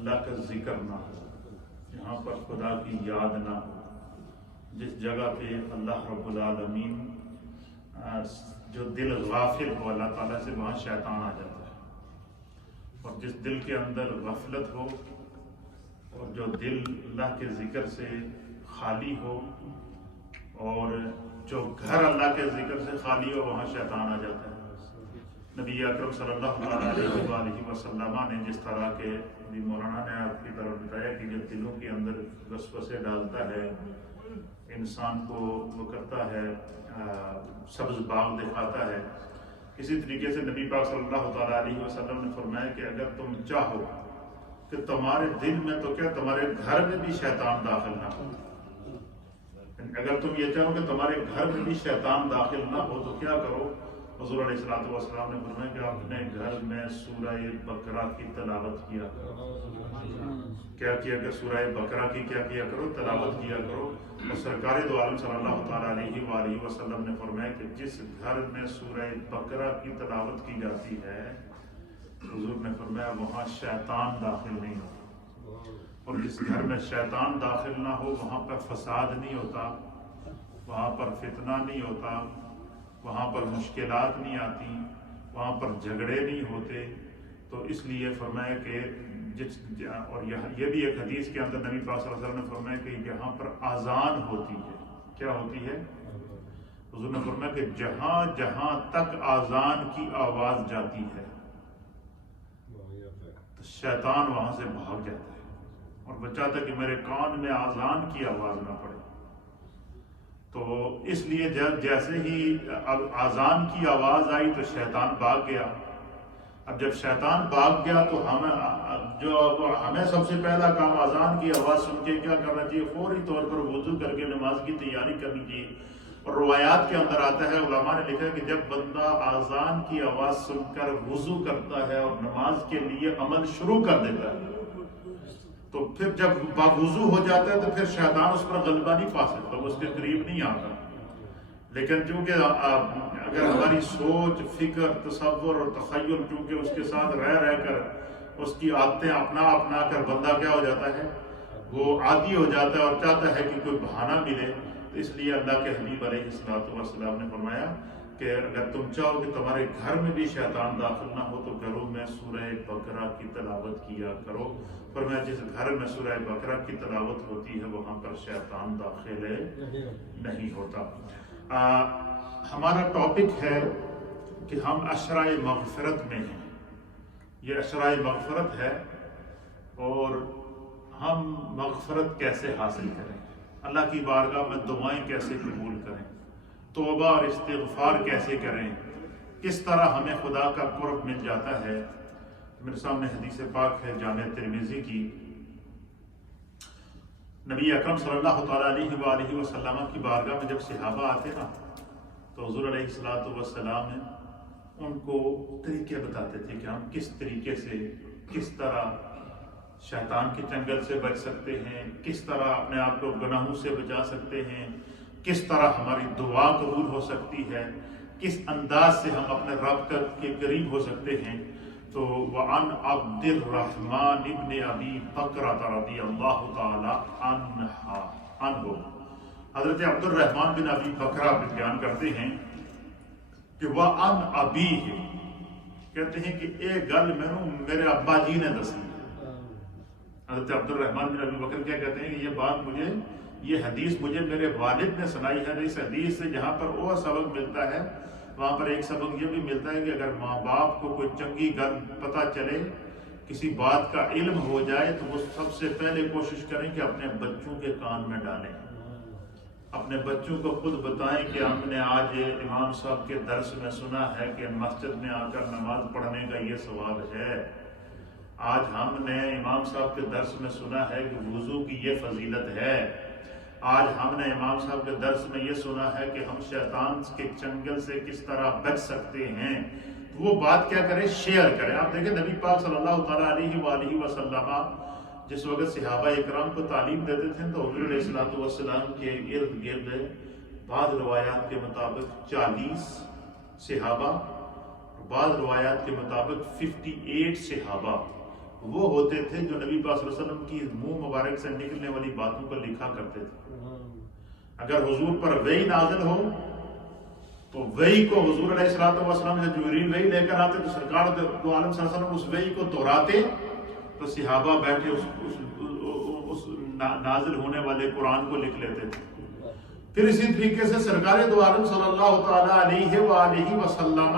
اللہ کا ذکر نہ ہو، جہاں پر خدا کی یاد نہ ہو، جس جگہ پہ اللہ رب العالمین جو دل غافل ہو اللہ تعالیٰ سے، وہاں شیطان آ جاتا ہے۔ اور جس دل کے اندر غفلت ہو اور جو دل اللہ کے ذکر سے خالی ہو اور جو گھر اللہ کے ذکر سے خالی ہو، وہاں شیطان آ جاتا ہے۔ نبی اکرم صلی اللہ علیہ وآلہ وسلم نے جس طرح کے مولانا نے آپ کی طرف بتایا کہ جو دلوں کے اندر وسوسے ڈالتا ہے، انسان کو وہ کرتا ہے، سبز باغ دکھاتا ہے، اسی طریقے سے نبی پاک صلی اللہ تعالیٰ علیہ وسلم نے فرمایا کہ اگر تم چاہو کہ تمہارے دل میں تو کیا تمہارے گھر میں بھی شیطان داخل نہ ہو، اگر تم یہ چاہو کہ تمہارے گھر میں بھی شیطان داخل نہ ہو تو کیا کرو؟ حضور علیہ الصلوۃ والسلام نے فرمایا کہ اپنے گھر میں سورہ بقرہ کی تلاوت کیا کرو۔ کیا کیا کہ سورہ بقرہ کی کیا کیا کرو؟ تلاوت کیا کرو۔ اور سرکار دو عالم صلی اللہ تعالیٰ علیہ وآلہ وسلم نے فرمایا کہ جس گھر میں سورہ بقرہ کی تلاوت کی جاتی ہے، حضور نے فرمایا وہاں شیطان داخل نہیں ہوتا، اور جس گھر میں شیطان داخل نہ ہو وہاں پر فساد نہیں ہوتا، وہاں پر فتنہ نہیں ہوتا، وہاں پر مشکلات نہیں آتی، وہاں پر جھگڑے نہیں ہوتے۔ تو اس لیے فرمایا کہ اور یہ بھی ایک حدیث کے اندر نبی پاک صلی اللہ علیہ وسلم نے فرمایا کہ یہاں پر اذان ہوتی ہے۔ کیا ہوتی ہے؟ حضور نے فرمایا کہ جہاں جہاں تک اذان کی آواز جاتی ہے تو شیطان وہاں سے بھاگ جاتا ہے اور وہ چاہتا ہے کہ میرے کان میں اذان کی آواز نہ پڑے۔ تو اس لیے جیسے ہی اب اذان کی آواز آئی تو شیطان بھاگ گیا۔ اب جب شیطان بھاگ گیا تو ہمیں سب سے پہلا کام اذان کی آواز سن کے کیا کرنا چاہیے؟ فوری طور پر وضو کر کے نماز کی تیاری کرنی چاہیے۔ اور روایات کے اندر آتا ہے، علماء نے لکھا ہے کہ جب بندہ اذان کی آواز سن کر وضو کرتا ہے اور نماز کے لیے عمل شروع کر دیتا ہے تو پھر جب باوضو ہو جاتا ہے تو پھر شیطان اس پر غلبہ نہیں پا سکتا، وہ اس کے قریب نہیں آتا۔ لیکن چونکہ اگر ہماری سوچ، فکر، تصور اور تخیل چونکہ اس کے ساتھ رہ کر اس کی عادتیں اپنا کر بندہ کیا ہو جاتا ہے؟ وہ عادی ہو جاتا ہے اور چاہتا ہے کہ کوئی بہانہ ملے۔ تو اس لیے اللہ کے حبیب علیہ الصلوۃ والسلام نے فرمایا کہ اگر تم چاہو کہ تمہارے گھر میں بھی شیطان داخل نہ ہو تو گھروں میں سورہ بقرہ کی تلاوت کیا کرو۔ فرمایا جس گھر میں سورہ بقرہ کی تلاوت ہوتی ہے وہاں پر شیطان داخل نہیں ہوتا۔ ہمارا ٹاپک ہے کہ ہم عشرہ مغفرت میں ہیں۔ یہ عشرہ مغفرت ہے اور ہم مغفرت کیسے حاصل کریں، اللہ کی بارگاہ میں دعائیں کیسے قبول کریں، توبہ اور استغفار کیسے کریں، کس طرح ہمیں خدا کا قرب مل جاتا ہے۔ میرے سامنے حدیث پاک ہے جامع ترمذی کی۔ نبی اکرم صلی اللہ تعالیٰ علیہ وآلہ وسلم کی بارگاہ میں جب صحابہ آتے نا تو حضور علیہ الصلوۃ والسلام نے ان کو طریقے بتاتے تھے کہ ہم کس طریقے سے، کس طرح شیطان کے چنگل سے بچ سکتے ہیں، کس طرح اپنے آپ کو گناہوں سے بچا سکتے ہیں، کس طرح ہماری دعا قبول ہو سکتی ہے، کس انداز سے ہم اپنے رب کے قریب ہو سکتے ہیں۔ تو وعن عبد الرحمن ابن ابی بکرۃ رضی اللہ تعالی عنہ، حضرت عبد الرحمن بن ابی بکرہ بیان کرتے ہیں کہ وعن ابیہ، کہتے ہیں کہ اے گل مینوں میرے ابا جی نے دسی۔ حضرت عبد الرحمن بن ابی بکر کیا کہتے ہیں کہ یہ حدیث مجھے میرے والد نے سنائی ہے۔ اس حدیث سے جہاں پر وہ سبق ملتا ہے وہاں پر ایک سبق یہ بھی ملتا ہے کہ اگر ماں باپ کو کوئی چنگی گل پتہ چلے، کسی بات کا علم ہو جائے تو وہ سب سے پہلے کوشش کریں کہ اپنے بچوں کے کان میں ڈالیں، اپنے بچوں کو خود بتائیں کہ ہم نے آج امام صاحب کے درس میں سنا ہے کہ مسجد میں آ کر نماز پڑھنے کا یہ ثواب ہے، آج ہم نے امام صاحب کے درس میں سنا ہے کہ وضو کی یہ فضیلت ہے، آج ہم نے امام صاحب کے درس میں یہ سنا ہے کہ ہم شیطان کے چنگل سے کس طرح بچ سکتے ہیں۔ وہ بات کیا کریں؟ شیئر کریں۔ آپ دیکھیں نبی پاک صلی اللہ تعالیٰ علیہ وآلہ وسلم جس وقت صحابہ اکرام کو تعلیم دیتے تھے تو حضور علیہ الصلوۃ والسلام کے ارد گرد بعض روایات کے مطابق 40 صحابہ، بعض روایات کے مطابق 58 صحابہ وہ ہوتے تھے جو نبی پاک صلی اللہ علیہ وسلم کی منہ مبارک سے نکلنے والی باتوں کو لکھا کرتے تھے. اگر حضور پر وحی نازل ہو تو وحی کو حضور علیہ الصلوۃ والسلام جب جبریل وحی لے کر آتے تو سرکار دو عالم صلی اللہ علیہ وسلم اس وحی کو دہراتے تو صحابہ بیٹھے اس نازل ہونے والے قرآن کو لکھ لیتے تھے. پھر اسی طریقے سے سرکار دو عالم صلی اللہ تعالی علیہ وآلہ وسلم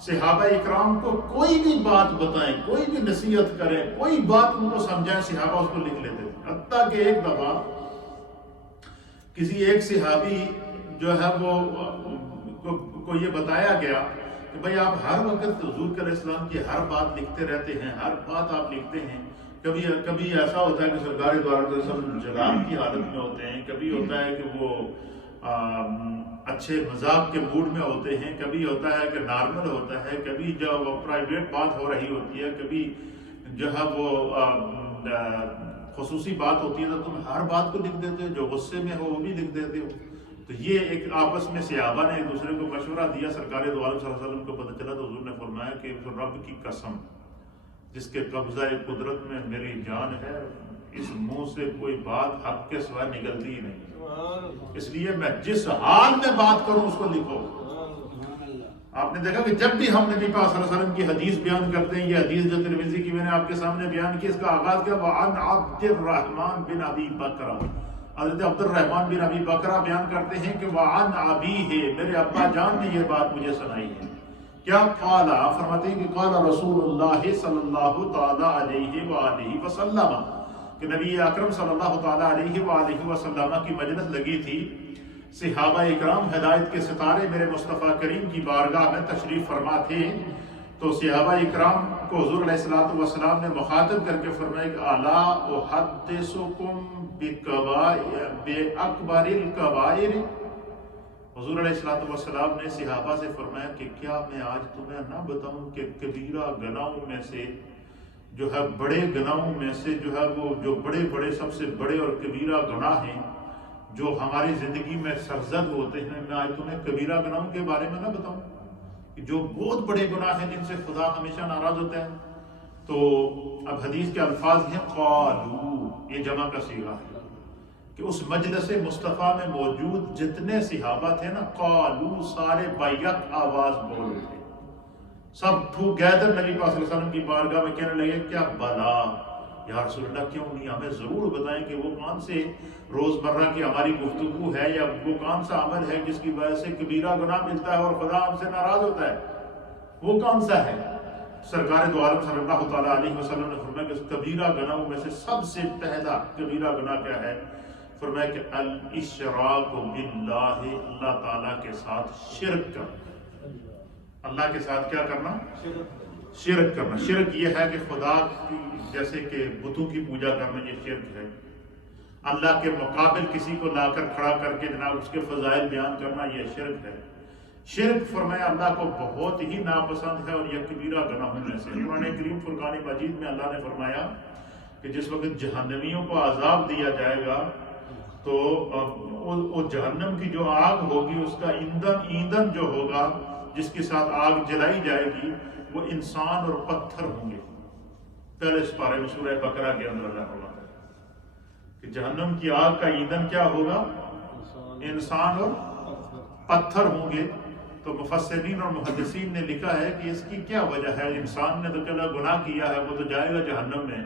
صحابہ اکرام کو کوئی بھی بات بتائیں، کوئی بھی نصیحت کریں، کوئی بات ان کو سمجھائیں، صحابہ اس کو لکھ لیتے تھے. حتیٰ کہ ایک دفعہ کسی ایک صحابی جو ہے وہ کو یہ بتایا گیا کہ بھائی آپ ہر وقت حضور کے علیہ السلام کی ہر بات لکھتے رہتے ہیں، ہر بات آپ لکھتے ہیں. کبھی ایسا ہوتا ہے کہ سرکار دو عالم صلی اللہ علیہ وسلم جلال کی حالت میں ہوتے ہیں، کبھی ہوتا ہے کہ وہ اچھے مذاق کے موڈ میں ہوتے ہیں، کبھی ہوتا ہے کہ نارمل ہوتا ہے، کبھی جب وہ پرائیویٹ بات ہو رہی ہوتی ہے، کبھی جو ہے وہ خصوصی بات ہوتی ہے تو تم ہر بات کو لکھ دیتے ہو، جو غصے میں ہو وہ بھی لکھ دیتے ہو. تو یہ ایک آپس میں صحابہ نے ایک دوسرے کو مشورہ دیا. سرکار دو عالم صلی اللہ علیہ وسلم کو پتہ چلا تو حضور نے فرمایا کہ رب کی قسم جس کے قبضہ قدرت میں میری جان ہے، اس منہ سے کوئی بات حق کے سوا نکلتی ہی نہیں، اس لیے میں جس حال میں بات کروں اس کو لکھو. آپ نے دیکھا کہ جب بھی ہم نبی پاک صلی اللہ علیہ وسلم کی حدیث بیان کرتے ہیں، یہ حدیث جو ترمذی کی میں نے آپ کے سامنے بیان کی، اس کا آغاز کیا وعن عبد الرحمن بن ابی بکر. حضرت عبد الرحمن بن ابی بکر بیان کرتے ہیں کہ وعن ابیہ، میرے ابا جان نے یہ بات مجھے سنائی ہے. کیا قال، فرماتے ہیں کہ قال رسول اللہ صلی اللہ تعالی علیہ وآلہ وسلم، کہ نبی اکرم صلی اللہ تعالی علیہ وآلہ وسلم کی مجلس لگی تھی. صحابہ اکرام ہدایت کے ستارے میرے مصطفیٰ کریم کی بارگاہ میں تشریف فرما تھے. تو صحابہ اکرام کو حضور علیہ الصلوۃ والسلام نے مخاطب کر کے فرمایا کہ الا احدثکم باکبر الکبائر. حضور علیہ الصلوۃ والسلام نے صحابہ سے فرمایا کہ کیا میں آج تمہیں نہ بتاؤں کہ کبیرہ گناہوں میں سے جو ہے، بڑے گناہوں میں سے جو ہے وہ جو بڑے بڑے سب سے بڑے اور کبیرہ گناہ ہیں جو ہماری زندگی میں سرزد ہوتے ہیں، میں آج تمہیں کبیرہ گناہوں کے بارے میں نہ بتاؤں کہ جو بہت بڑے گناہ ہیں جن سے خدا ہمیشہ ناراض ہوتا ہے. تو اب حدیث کے الفاظ ہیں قالو، یہ جمع کا صیغہ ہے کہ اس مجلس مصطفیٰ میں موجود جتنے صحابہ تھے نا، قالو، سارے بیک آواز بول اٹھے، سب ٹوگیدر نبی پاک صلی اللہ علیہ وسلم کی بارگاہ میں کہنے لگے کیا بلا یا رسول اللہ، کیوں نہیں، ہمیں ضرور بتائیں کہ وہ کون سے روزمرہ کی ہماری گفتگو ہے یا وہ کون سا عمل ہے جس کی وجہ سے کبیرہ گناہ ملتا ہے اور خدا ہم سے ناراض ہوتا ہے، وہ کون سا ہے. سرکار دو عالم صلی اللہ تعالیٰ علیہ وسلم نے فرمایا کہ کبیرہ گناہوں میں سے سب سے پہلا کبیرہ گناہ کیا ہے؟ فرمایا کہ الاشراک باللہ، اللہ تعالیٰ کے ساتھ شرک کرنا. اللہ کے ساتھ کیا کرنا؟ شرک کرنا. شرک یہ ہے کہ خدا کی جیسے کہ بتوں کی پوجا کرنا، یہ شرک ہے. اللہ کے مقابل کسی کو لا کر کھڑا کر کے جناب اس کے فضائل بیان کرنا، یہ شرک ہے. شرک فرمایا اللہ کو بہت ہی ناپسند ہے اور یہ کبیرہ گناہوں میں سے. قرآن کریم فرقان مجید میں اللہ نے فرمایا کہ جس وقت جہنمیوں کو عذاب دیا جائے گا تو وہ جہنم کی جو آگ ہوگی اس کا ایندھن جو ہوگا جس کے ساتھ آگ جلائی جائے گی وہ انسان اور پتھر ہوں گے. پہلے اس پارے میں سورہ بقرہ کے اندر اللہ فرماتا ہے کہ جہنم کی آگ کا ایندھن کیا ہوگا؟ انسان اور پتھر ہوں گے. تو مفسرین اور محدثین نے لکھا ہے کہ اس کی کیا وجہ ہے؟ انسان نے تو چلو گناہ کیا ہے وہ تو جائے گا جہنم میں،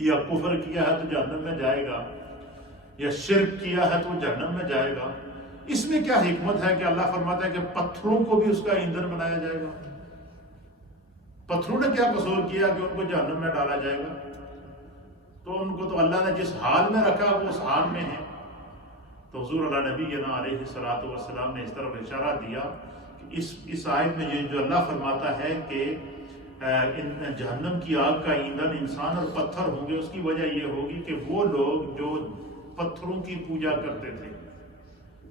یا کفر کیا ہے تو جہنم میں جائے گا، یا شرک کیا ہے تو جہنم میں جائے گا. اس میں کیا حکمت ہے کہ اللہ فرماتا ہے کہ پتھروں کو بھی اس کا ایندھن بنایا جائے گا؟ پتھروں نے کیا قصور کیا کہ ان کو جہنم میں ڈالا جائے گا؟ تو ان کو تو اللہ نے جس حال میں رکھا وہ اس حال میں ہے. تو حضور اللہ نبی علیہ الصلوۃ والسلام نے اس طرف اشارہ دیا کہ اس آیت میں جو اللہ فرماتا ہے کہ جہنم کی آگ کا ایندھن انسان اور پتھر ہوں گے، اس کی وجہ یہ ہوگی کہ وہ لوگ جو پتھروں کی پوجا کرتے تھے،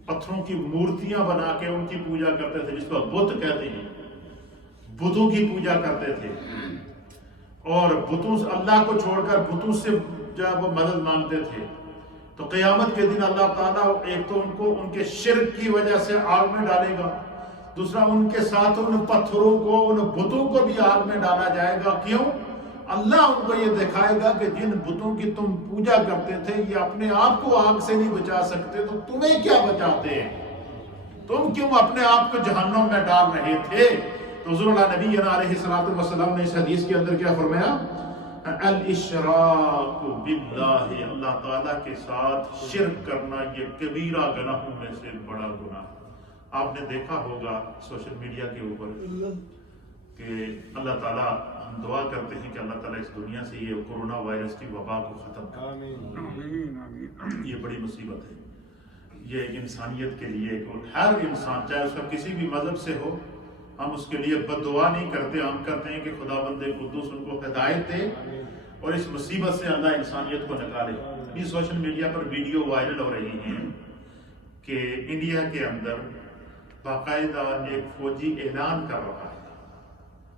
پتھروں کی مورتیاں بنا کے ان کی پوجا کرتے تھے، جس کو بت کہتے ہیں، بتوں کی پوجا کرتے تھے اور بتوں سے اللہ کو چھوڑ کر بتوں سے جو وہ مدد مانگتے تھے. تو قیامت کے دن اللہ تعالیٰ ایک تو ان کو ان کے شرک کی وجہ سے آگ میں ڈالے گا، دوسرا ان کے ساتھ ان پتھروں کو ان بتوں کو بھی آگ میں ڈالا جائے گا. کیوں؟ اللہ ان کو یہ دکھائے گا کہ جن بتوں کی تم پوجا کرتے تھے یہ اپنے آپ کو آگ سے نہیں بچا سکتے تو تمہیں کیا بچاتے ہیں؟ تم کیوں اپنے آپ کو جہنم میں ڈال رہے تھے؟ تو حضور اللہ نبی علیہ السلام نے اس حدیث کے اندر کیا فرمایا؟ الاشراک باللہ، اللہ تعالیٰ کے ساتھ شرک کرنا یہ کبیرہ گناہوں میں سے بڑا گناہ ہے۔ آپ نے دیکھا ہوگا سوشل میڈیا کے اوپر کہ اللہ تعالیٰ، ہم دعا کرتے ہیں کہ اللہ تعالیٰ اس دنیا سے یہ کورونا وائرس کی وبا کو ختم کرے۔ یہ بڑی مصیبت ہے، یہ انسانیت کے لیے، ہر انسان چاہے اس کا کسی بھی مذہب سے ہو، ہم اس کے لیے بد دعا نہیں کرتے، ہم کرتے ہیں کہ خدا بند قدوس ان کو ہدایت دے اور اس مصیبت سے اللہ انسانیت کو نکالے۔ یہ سوشل میڈیا پر ویڈیو وائرل ہو رہی ہیں کہ انڈیا کے اندر باقاعدہ ایک فوجی اعلان کر رہا ہے،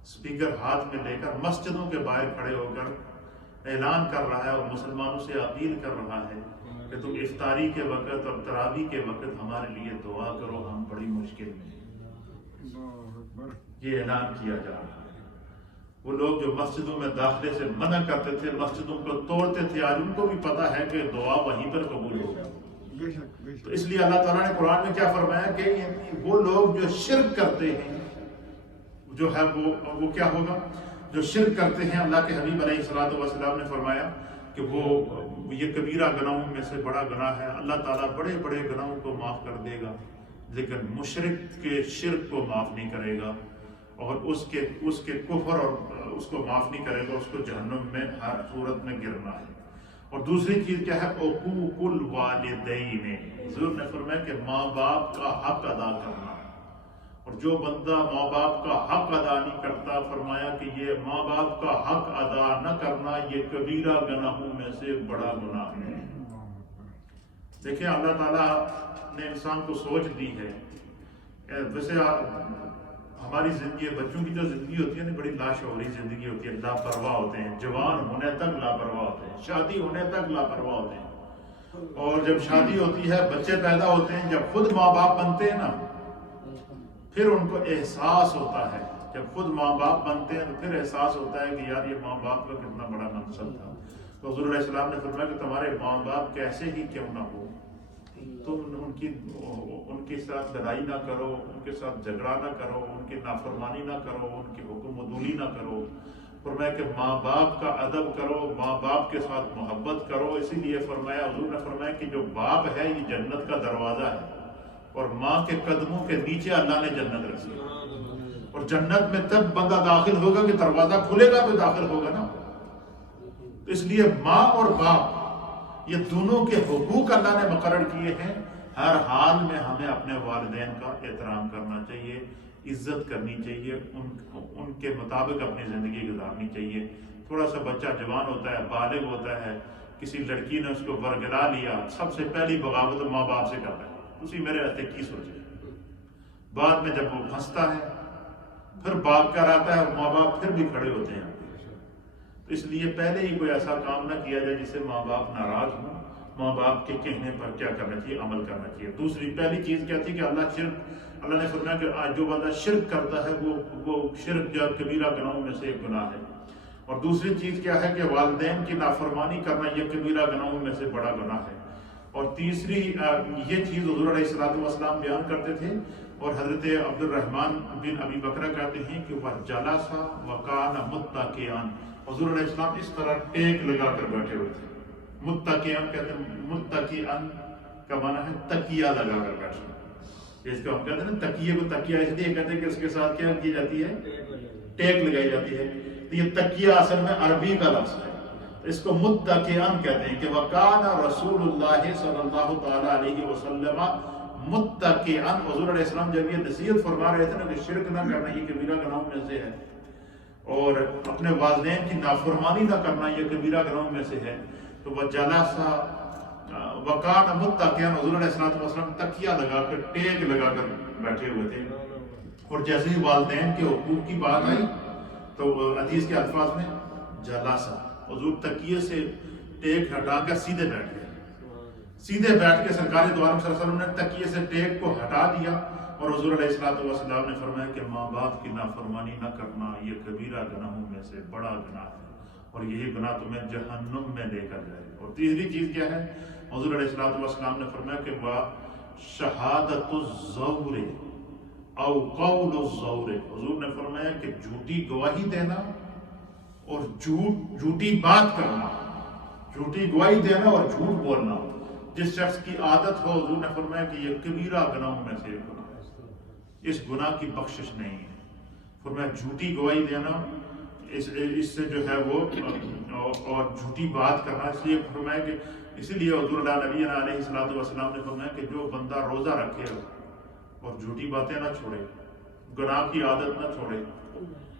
اسپیکر ہاتھ میں لے کر مسجدوں کے باہر کھڑے ہو کر اعلان کر رہا ہے اور مسلمانوں سے اپیل کر رہا ہے کہ تم افطاری کے وقت اور تراویح کے وقت ہمارے لیے دعا کرو، ہم بڑی مشکل میں ہیں۔ یہ اعلان کیا جا رہا ہے۔ وہ لوگ جو مسجدوں میں داخلے سے منع کرتے تھے، مسجدوں کو توڑتے تھے، آج ان کو بھی پتا ہے کہ دعا وہیں پر قبول ہوگی۔ تو اس لیے اللہ تعالیٰ نے قرآن میں کیا فرمایا کہ وہ لوگ جو شرک کرتے ہیں، جو ہے وہ کیا ہوگا؟ جو شرک کرتے ہیں، اللہ کے حبیب علیہ السلام نے فرمایا کہ وہ یہ کبیرہ گناہوں میں سے بڑا گناہ ہے۔ اللہ تعالیٰ بڑے بڑے گناہوں کو معاف کر دے گا لیکن مشرک کے شرک کو معاف نہیں کرے گا، اور اس کے کفر اور اس کو معاف نہیں کرے گا، اس کو جہنم میں ہر صورت میں گرنا ہے۔ اور دوسری چیز کیا ہے؟ عقوق الوالدین، حضور نے فرمایا کہ ماں باپ کا حق ادا کرنا، اور جو بندہ ماں باپ کا حق ادا نہیں کرتا، فرمایا کہ یہ ماں باپ کا حق ادا نہ کرنا یہ کبیرہ گناہوں میں سے بڑا گناہ ہے۔ دیکھیں اللہ تعالیٰ نے انسان کو سوچ دی ہے، ویسے ہماری زندگی، بچوں کی جو زندگی ہوتی ہے نا، بڑی لاشعوری زندگی ہوتی ہے، لاپرواہ ہوتے ہیں، جوان ہونے تک لاپرواہ ہوتے ہیں، شادی ہونے تک لاپرواہ ہوتے ہیں، اور جب شادی ہوتی ہے، بچے پیدا ہوتے ہیں، جب خود ماں باپ بنتے ہیں نا، پھر ان کو احساس ہوتا ہے، جب خود ماں باپ بنتے ہیں تو پھر احساس ہوتا ہے کہ یار یہ ماں باپ کا کتنا بڑا منصب تھا۔ تو حضور علیہ السلام نے فرمایا کہ تمہارے ماں باپ کیسے ہی کیوں نہ ہو، تم ان کے ساتھ لڑائی نہ کرو، ان کے ساتھ جھگڑا نہ کرو، ان کی نافرمانی نہ کرو، ان کی حکم عدولی نہ کرو۔ فرمایا کہ ماں باپ کا ادب کرو، ماں باپ کے ساتھ محبت کرو۔ اسی لیے فرمایا، حضور نے فرمایا کہ جو باپ ہے یہ جنت کا دروازہ ہے، اور ماں کے قدموں کے نیچے اللہ نے جنت رکھی، اور جنت میں تب بندہ داخل ہوگا کہ دروازہ کھلے گا تو داخل ہوگا نا۔ اس لیے ماں اور باپ یہ دونوں کے حقوق اللہ نے مقرر کیے ہیں۔ ہر حال میں ہمیں اپنے والدین کا احترام کرنا چاہیے، عزت کرنی چاہیے، ان کے مطابق اپنی زندگی گزارنی چاہیے۔ تھوڑا سا بچہ جوان ہوتا ہے، بالغ ہوتا ہے، کسی لڑکی نے اس کو برگلا لیا، سب سے پہلی بغاوت ماں باپ سے کرتا ہے، اسی میرے ہاتھ کی سوچے۔ بعد میں جب وہ پھنستا ہے پھر باپ کر آتا ہے، ماں باپ پھر بھی کھڑے ہوتے ہیں۔ تو اس لیے پہلے ہی کوئی ایسا کام نہ کیا جائے جس سے ماں باپ ناراض ہوں۔ ماں باپ کے کہنے پر کیا کرنا چاہیے؟ عمل کرنا چاہیے۔ دوسری پہلی چیز کیا تھی کہ اللہ نے فرمایا کہ جو بندہ شرک کرتا ہے وہ شرک جو کبیرہ گناہوں میں سے ایک گناہ ہے۔ اور دوسری چیز کیا ہے کہ والدین کی نافرمانی کرنا یہ کبیرہ گناہوں میں سے بڑا گناہ ہے۔ اور تیسری یہ چیز حضور علیہ السلام بیان کرتے تھے، اور حضرت عبد الرحمن بن ابی بکرہ کہتے ہیں کہ وہ جلسا وکان متکئا، حضور علیہ السلام اس طرح ٹیک لگا کر بیٹھے ہوئے تھے۔ متکئا کہتے ہیں، متکئا کا معنی ہے تکیہ لگا کر بیٹھنا۔ اس کو ہم کہتے ہیں نا تکیے کو تکیہ اس لیے کہتے ہیں کہ اس کے ساتھ کیا کی جاتی ہے؟ ٹیک لگائی جاتی ہے۔ تو یہ تکیہ اصل میں عربی کا لفظ ہے، اس کو متکئا کہتے ہیں کہ وکان رسول اللہ صلی اللہ تعالی علیہ وسلم متکئا۔ حضور علیہ السلام جب یہ نصیحت فرما رہے تھے نا کہ شرک نہ کرنا یہ کبیرہ گناہوں میں سے ہے، اور اپنے والدین کی نافرمانی نہ کرنا یہ کبیرہ گناہوں میں سے ہے، تو وہ جلسا وکان متکئا، حضور علیہ السلام تکیہ لگا کر ٹیک لگا کر بیٹھے ہوئے تھے۔ اور جیسے ہی والدین کے حقوق کی بات آئی تو حدیث کے الفاظ میں جلسا، حضور تکیے سے ٹیک ہٹا کر سیدھے بیٹھ گئے۔ سیدھے بیٹھ کے سرکار دو عالم صلی اللہ علیہ وسلم نے تکیے سے ٹیک کو ہٹا دیا، اور حضور علیہ السلام نے فرمایا کہ ماں باپ کی نافرمانی نہ کرنا یہ کبیرہ گناہوں میں سے بڑا گناہ ہے۔ اور یہی گناہ تمہیں جہنم میں لے کر جائے گا۔ اور تیسری چیز کیا ہے؟ حضور علیہ السلام نے فرمایا کہ وہ شہادت الزور او قول الزور، حضور نے فرمایا کہ جھوٹی گواہی دینا اور جھوٹی بات کرنا، جھوٹی گواہی دینا اور جھوٹ بولنا جس شخص کی عادت ہو، حضور نے فرمایا کہ یہ کبیرہ گناہوں میں سے ایک گناہ ہے، اس گناہ کی بخشش نہیں ہے۔ فرمایا جھوٹی گواہی دینا، اس سے جو ہے وہ اور جھوٹی بات کرنا، اس لیے فرمایا کہ اسی لیے حضور اللہ نبی علیہ السلام نے فرمایا کہ جو بندہ روزہ رکھے اور جھوٹی باتیں نہ چھوڑے، گناہ کی عادت نہ چھوڑے،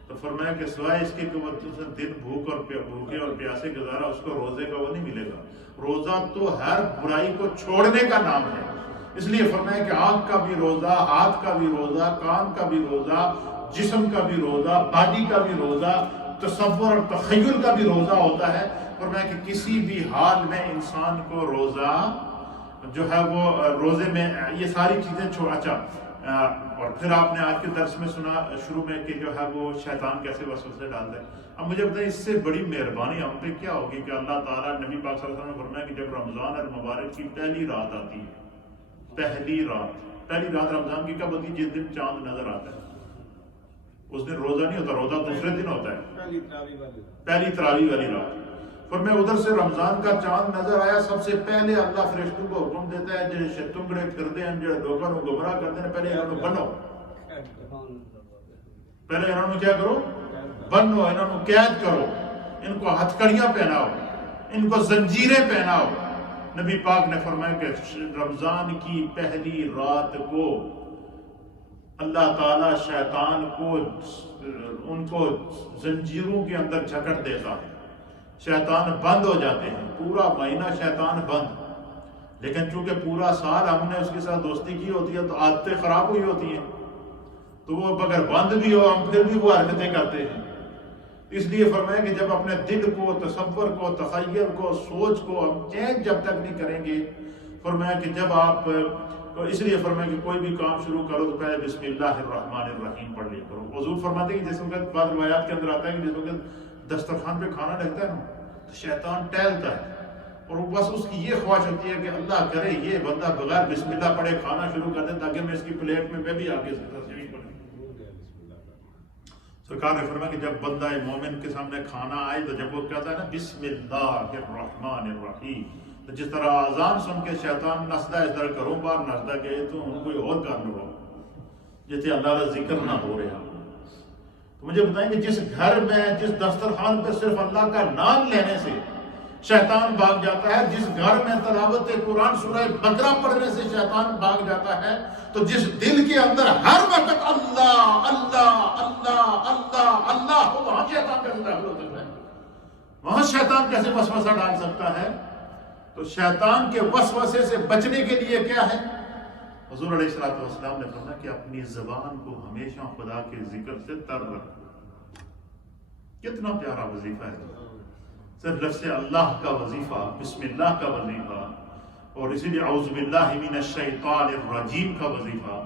تو فرمایا کہ سوائے اس کے کہ وہ دن بھوکے اور پیاسے گزارا، اس کو روزے کا وہ نہیں ملے گا۔ روزہ تو ہر برائی کو چھوڑنے کا نام ہے، اس لیے فرمایا کہ آنکھ کا بھی روزہ، ہاتھ کا بھی روزہ، کان کا بھی روزہ، جسم کا بھی روزہ، باڈی کا بھی روزہ، تصور اور تخیل کا بھی روزہ ہوتا ہے۔ فرمایا کہ کسی بھی حال میں انسان کو روزہ جو ہے وہ روزے میں یہ ساری چیزیں اچھا، اور پھر آپ نے آج کے درس میں سنا شروع میں کہ جو ہے وہ شیطان کیسے وسوسے ڈالتا ہے۔ اب مجھے بتائیں اس سے بڑی مہربانی ہم پہ کیا ہوگی کہ اللہ تعالیٰ نبی پاک صلی اللہ علیہ وسلم نے فرمایا کہ جب رمضان المبارک کی پہلی رات آتی ہے، پہلی رات رمضان کی کب ہوتی ہے؟ جس دن چاند نظر آتا ہے، اس دن روزہ نہیں ہوتا، روزہ دوسرے دن ہوتا ہے، پہلی تراویح والی رات۔ فرمایا ادھر سے رمضان کا چاند نظر آیا، سب سے پہلے اللہ فرشتوں کو حکم دیتا ہے جڑے تنگڑے پھردے ہیں، جڑے لوگوں کو گمراہ کرتے ہیں، پہلے انہوں بنو، پہلے انہوں نے کیا کرو؟ بنو، انہوں نے قید کرو، ان کو ہتھکڑیاں پہناؤ، ان کو زنجیریں پہناؤ۔ نبی پاک نے فرمایا کہ رمضان کی پہلی رات کو اللہ تعالیٰ شیطان کو ان کو زنجیروں کے اندر جکڑ دیتا ہے، شیطان بند ہو جاتے ہیں، پورا مہینہ شیطان بند۔ لیکن چونکہ پورا سال ہم نے اس کے ساتھ دوستی کی ہوتی ہے تو عادتیں خراب ہوئی ہوتی ہیں، تو وہ اگر بند بھی ہو ہم پھر بھی وہ حرکتیں کرتے ہیں۔ اس لیے فرمایا کہ جب اپنے دل کو، تصور کو، تخیل کو، سوچ کو ہم چینج جب تک نہیں کریں گے، فرمایا کہ جب آپ، اس لیے فرمایا کہ کوئی بھی کام شروع کرو تو پہلے بسم اللہ الرحمن الرحیم پڑھ لیا کرو۔ حضور فرماتے ہیں کہ جس وقت بعض روایات کے اندر آتا ہے کہ جس وقت دسترخوان پہ کھانا لگتا ہے نا تو شیطان ٹہلتا ہے اور بس اس کی یہ خواہش ہوتی ہے کہ اللہ کرے یہ بندہ بغیر بسم اللہ پڑھے کھانا شروع کر دے تاکہ میں اس کی پلیٹ میں بھی آگے سے تصویر پڑھوں۔ سرکار نے فرمایا کہ جب بندہ مومن کے سامنے کھانا آئے تو جب وہ کہتا ہے نا بسم اللہ الرحمن الرحیم، تو جس طرح آذان سن کے شیطان نسدہ اس طرح کروں بار نسدہ گئے تو ان کوئی اور کام لو جیسے اللہ کا ذکر نہ ہو رہا۔ تو مجھے بتائیں کہ جس گھر میں، جس دسترخوان پہ صرف اللہ کا نام لینے سے شیطان بھاگ جاتا ہے، جس گھر میں تلاوت قرآن سورہ بقرہ پڑھنے سے شیطان بھاگ جاتا ہے، تو جس دل کے اندر ہر وقت اللہ اللہ اللہ اللہ اللہ ہو، وہاں شیطان کیسے داخل ہو سکتا ہے؟ وہاں شیطان کیسے وسوسہ ڈال سکتا ہے؟ تو شیطان کے وسوسے سے بچنے کے لیے کیا ہے؟ حضور علیہ السلام نے فرمایا کہ اپنی زبان کو ہمیشہ خدا کے ذکر سے تر رکھو۔ کتنا پیارا وظیفہ ہے، صرف لفظ اللہ کا وظیفہ، بسم اللہ کا وظیفہ، اور اسی لیے اعوذ باللہ من الشیطان الرجیم کا وظیفہ۔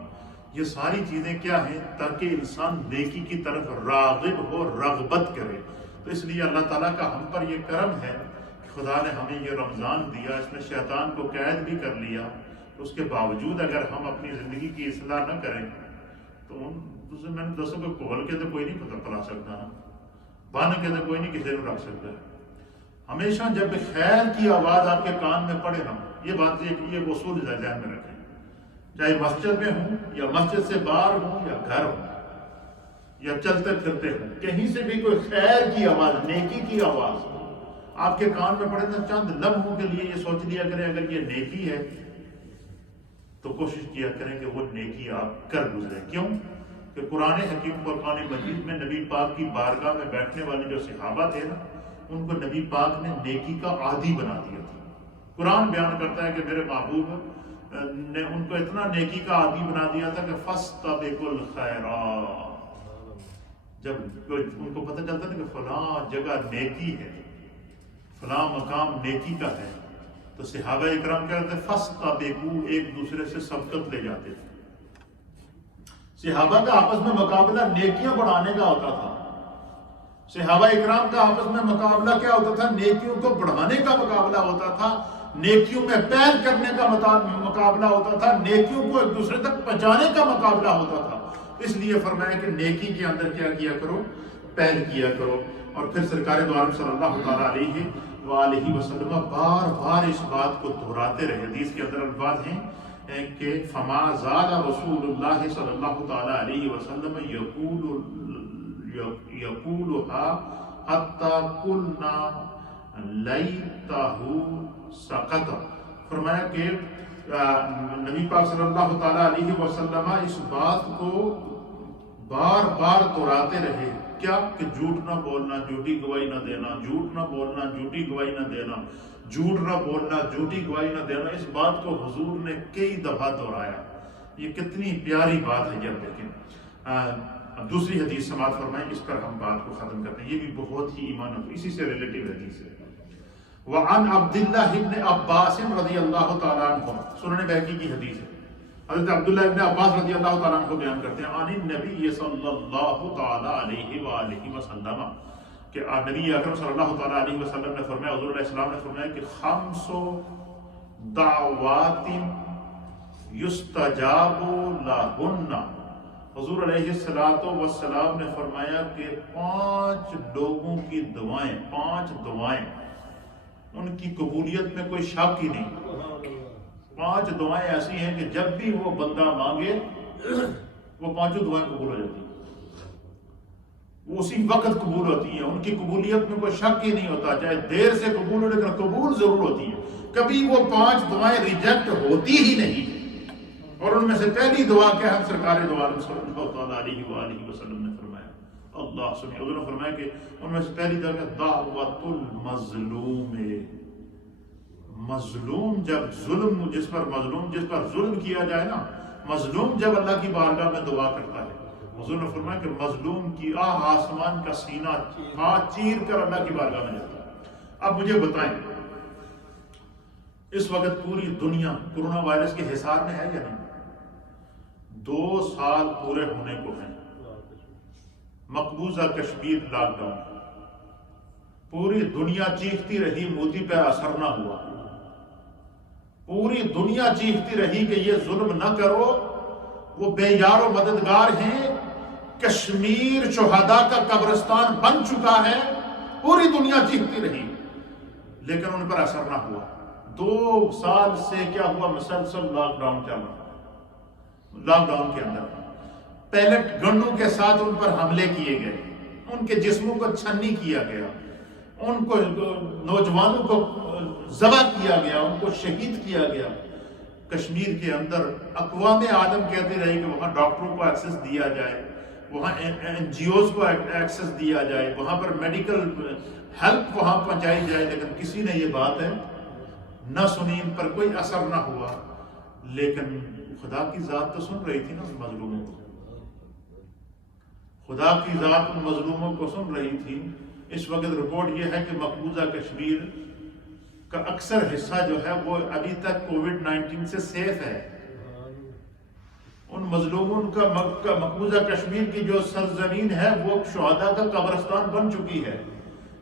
یہ ساری چیزیں کیا ہیں؟ تاکہ انسان نیکی کی طرف راغب ہو، رغبت کرے۔ تو اس لیے اللہ تعالیٰ کا ہم پر یہ کرم ہے کہ خدا نے ہمیں یہ رمضان دیا، اس میں شیطان کو قید بھی کر لیا، اس کے باوجود اگر ہم اپنی زندگی کی اصلاح نہ کریں تو میں نے دسوں کو کھول کے تو کوئی نہیں پتہ پلا سکتا نا، بن کے تو کوئی نہیں کسی کو رکھ سکتا ہے۔ ہمیشہ جب خیر کی آواز آپ کے کان میں پڑے نا، یہ بات یہ اصول ذہن میں رکھیں، چاہے مسجد میں ہوں یا مسجد سے باہر ہوں یا گھر ہوں یا چلتے پھرتے ہوں، کہیں سے بھی کوئی خیر کی آواز، نیکی کی آواز آپ کے کان میں پڑے نا، چند لمحوں کے لیے یہ سوچ لیا کریں اگر یہ نیکی ہے تو کوشش کیا کریں کہ وہ نیکی آپ کر گزریں۔ کیوں کہ قرآن حکیم فرقان مجید میں نبی پاک کی بارگاہ میں بیٹھنے والے جو صحابہ تھے نا، ان کو نبی پاک نے نیکی کا عادی بنا دیا تھا۔ قرآن بیان کرتا ہے کہ میرے محبوب نے ان کو اتنا نیکی کا عادی بنا دیا تھا کہ فاستبقوا الخیرات، جب ان کو پتہ چلتا تھا کہ فلاں جگہ نیکی ہے، فلاں مقام نیکی کا ہے، تو صحابہ اکرام کیا کرتے؟ فاستبقوا، ایک دوسرے سے سبقت لے جاتے تھے۔ صحابہ کا آپس میں مقابلہ نیکیاں بڑھانے کا ہوتا تھا۔ صحابہ اکرام کا آپس میں مقابلہ کیا ہوتا تھا؟ نیکیوں کو بڑھانے کا مقابلہ ہوتا تھا، نیکیوں میں پہل کرنے کا مقابلہ ہوتا تھا، نیکیوں کو ایک دوسرے تک پہنچانے کا مقابلہ ہوتا تھا. اس لیے فرمایا کہ نیکی کے اندر کیا کیا کرو؟ پہل کیا کرو. اور پھر سرکار دو عالم صلی اللہ تعالیٰ علیہ وآلہ وسلم بار بار اس بات کو دہراتے رہے. حدیث کے اندر الفاظ ہیں کہ فما زال رسول اللہ صلی اللہ تعالیٰ علیہ وسلم یقولها حتی قلنا لیتہ سقط. فرمایا کہ نبی پاک صلی اللہ تعالیٰ علیہ وسلم اس بات کو بار بار دہراتے رہے. کیا؟ کہ جھوٹ نہ بولنا، جھوٹی گواہی نہ دینا، جھوٹ نہ بولنا، جھوٹی گواہی نہ دینا، جھوٹ نہ بولنا، جھوٹی گواہی نہ دینا. اس بات کو حضور نے کئی دفعہ دہرایا. یہ کتنی پیاری بات ہے. جب لیکن دوسری حدیث سماعت فرمائیں، اس پر ہم بات کو ختم کرتے ہیں. یہ بھی بہت ہی ایمان اسی سے ریلیٹیو حدیث ہے. وعن عبداللہ ابن عباس رضی اللہ تعالیٰ عنہ، سنن بہقی کی حدیث ہے. حضرت عبداللہ ابن عباس رضی اللہ تعالیٰ عنہ بیان کرتے ہیں عن النبی صلی اللہ تعالیٰ علیہ وآلہ وسلم کہ نبی اکرم صلی اللہ تعالیٰ علیہ وسلم نے فرمایا، حضور علیہ السلام نے فرمایا کہ خمس دعوات یستجاب لہن. حضور علیہ السلام نے فرمایا کہ 5 لوگوں کی دعائیں، 5 دعائیں ان کی قبولیت میں کوئی شک ہی نہیں. 5 دعائیں ایسی ہیں کہ جب بھی وہ بندہ مانگے وہ 5 دعائیں قبول ہو جاتی ہیں، وہ اسی وقت قبول ہوتی ہیں. ان کی قبولیت میں کوئی شک ہی نہیں ہوتا، چاہے دیر سے قبول ہو لیکن قبول ضرور ہوتی ہیں. کبھی وہ 5 دعائیں ریجیکٹ ہوتی ہی نہیں. اور ان میں سے پہلی دعا کیا ہے؟ سرکار دو عالم صلی اللہ تعالیٰ علیہ وآلہ وسلم نے فرمایا، اللہ سنیے، حضور نے فرمایا کہ ان میں سے پہلی دعا ہے دعوت المظلوم. مظلوم جب جس پر ظلم کیا جائے نا، مظلوم جب اللہ کی بارگاہ میں دعا کرتا ہے، حضور نے فرمایا کہ مظلوم کی آسمان کا سینہ چیر کر اللہ کی بارگاہ میں جاتا ہے. اب مجھے بتائیں، اس وقت پوری دنیا کورونا وائرس کے حصار میں ہے یا نہیں؟ 2 سال پورے ہونے کو ہیں. مقبوضہ کشمیر لاک ڈاؤن، پوری دنیا چیختی رہی مودی پہ اثر نہ ہوا. پوری دنیا چیختی رہی کہ یہ ظلم نہ کرو، وہ بے یار و مددگار ہیں. کشمیر شہداء کا قبرستان بن چکا ہے. پوری دنیا چیختی رہی لیکن ان پر اثر نہ ہوا. 2 سال سے کیا ہوا؟ مسلسل لاک ڈاؤن چل رہا. لاک ڈاؤن کے اندر پیلٹ گنوں کے ساتھ ان پر حملے کیے گئے، ان کے جسموں کو چھنی کیا گیا، ان کو نوجوانوں کو ذبح کیا گیا، ان کو شہید کیا گیا. کشمیر کے اندر اقوام عالم کہتے رہے کہ وہاں ڈاکٹروں کو ایکسس دیا جائے، وہاں NGOs کو ایکسس دیا جائے، وہاں پر میڈیکل ہیلپ وہاں پہنچائی جائے، لیکن کسی نے یہ بات ہے نہ سنی، ان پر کوئی اثر نہ ہوا. لیکن خدا کی ذات تو سن رہی تھی نا ان مظلوموں کو. خدا کی ذات ان مظلوموں کو سن رہی تھی. اس وقت رپورٹ یہ ہے کہ مقبوضہ کشمیر کا اکثر حصہ جو ہے وہ ابھی تک کووڈ-19 سے سیف ہے. ان مظلوموں کا مقبوضہ کشمیر کی جو سرزمین ہے وہ شہداء کا قبرستان بن چکی ہے.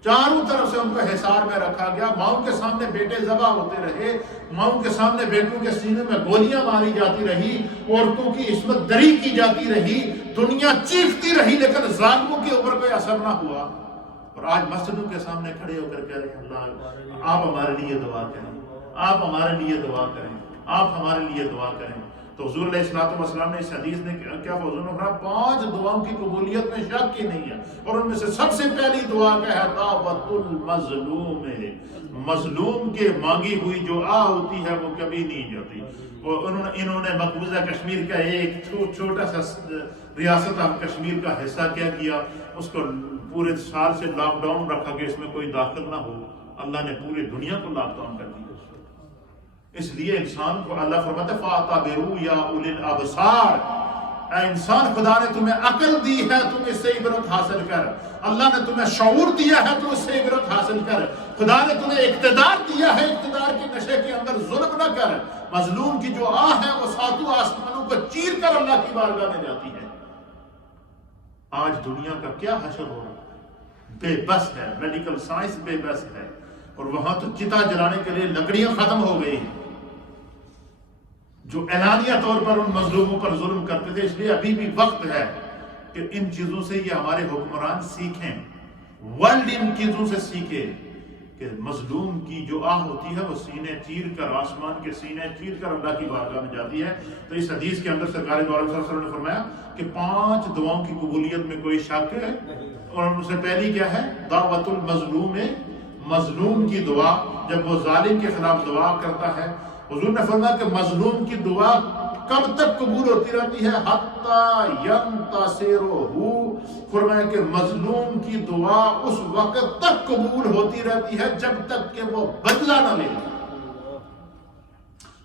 چاروں طرف سے ان کو حصار میں رکھا گیا. ماؤں کے سامنے بیٹے ذبح ہوتے رہے، ماؤں کے سامنے بیٹوں کے سینے میں گولیاں ماری جاتی رہی، عورتوں کی عصمت دری کی جاتی رہی، دنیا چیختی رہی لیکن ظالموں کے اوپر کوئی اثر نہ ہوا. اور آج مسجدوں کے سامنے کھڑے ہو کر کہہ رہے ہیں اللہ آپ ہمارے لیے دعا کریں، آپ ہمارے لیے دعا کریں، آپ ہمارے لیے دعا کریں. تو حضور علیہ السلام نے اس حدیث نے کیا حضور نے فرمایا 5 دعاؤں کی قبولیت میں شک ہی نہیں ہے. اور ان میں سے سب سے پہلی دعا کیا ہے؟ دعوت المظلوم. مظلوم کے مانگی ہوئی جو ہوتی ہے وہ کبھی نہیں جاتی. اور انہوں نے مقبوضہ کشمیر کا ایک چھوٹا سا ریاست کشمیر کا حصہ کیا کیا، اس کو پورے سال سے لاک ڈاؤن رکھا کہ اس میں کوئی داخل نہ ہو. اللہ نے پوری دنیا کو لاک ڈاؤن کر دیا. اس لیے انسان کو اللہ فرماتا ہے فَاعْتَبِرُوا يَا أُولِي الْأَبْصَارِ. اے انسان، خدا نے تمہیں عقل دی ہے، تم اس سے عبرت حاصل کر. اللہ نے تمہیں شعور دیا ہے، تو اس سے عبرت حاصل کر. خدا نے تمہیں اقتدار دیا ہے، اقتدار کے نشے کے اندر ظلم نہ کر. مظلوم کی جو ہے وہ 7 آسمانوں کو چیر کر اللہ کی بارگاہ میں جاتی ہے. آج دنیا کا کیا حشر ہو رہا ہے؟ بے بس ہے، میڈیکل سائنس بے بس ہے، اور وہاں تو چتا جلانے کے لیے لکڑیاں ختم ہو گئی ہیں جو اعلانیہ طور پر ان مظلوموں پر ظلم کرتے تھے۔ اس لیے ابھی بھی وقت ہے کہ ان چیزوں سے یہ ہمارے حکمران سیکھیں، ورلڈ ان چیزوں سے سیکھے کہ مظلوم کی جو آہ ہوتی ہے وہ سینے چیر کر، آسمان کے سینے چیر کر اللہ کی بارگاہ میں جاتی ہے۔ تو اس حدیث کے اندر سرکار دو عالم صلی اللہ علیہ وسلم نے فرمایا کہ 5 دعاؤں کی قبولیت میں کوئی شک ہے، اور ان سے پہلی کیا ہے؟ دعوت المظلوم، مظلوم کی دعا۔ جب وہ ظالم کے خلاف دعا کرتا ہے، حضور نے فرمایا کہ مظلوم کی دعا کب تک قبول ہوتی رہتی ہے؟ حتی ینتصرہ، فرمایا کہ مظلوم کی دعا اس وقت تک قبول ہوتی رہتی ہے جب تک کہ وہ بدلہ نہ لے۔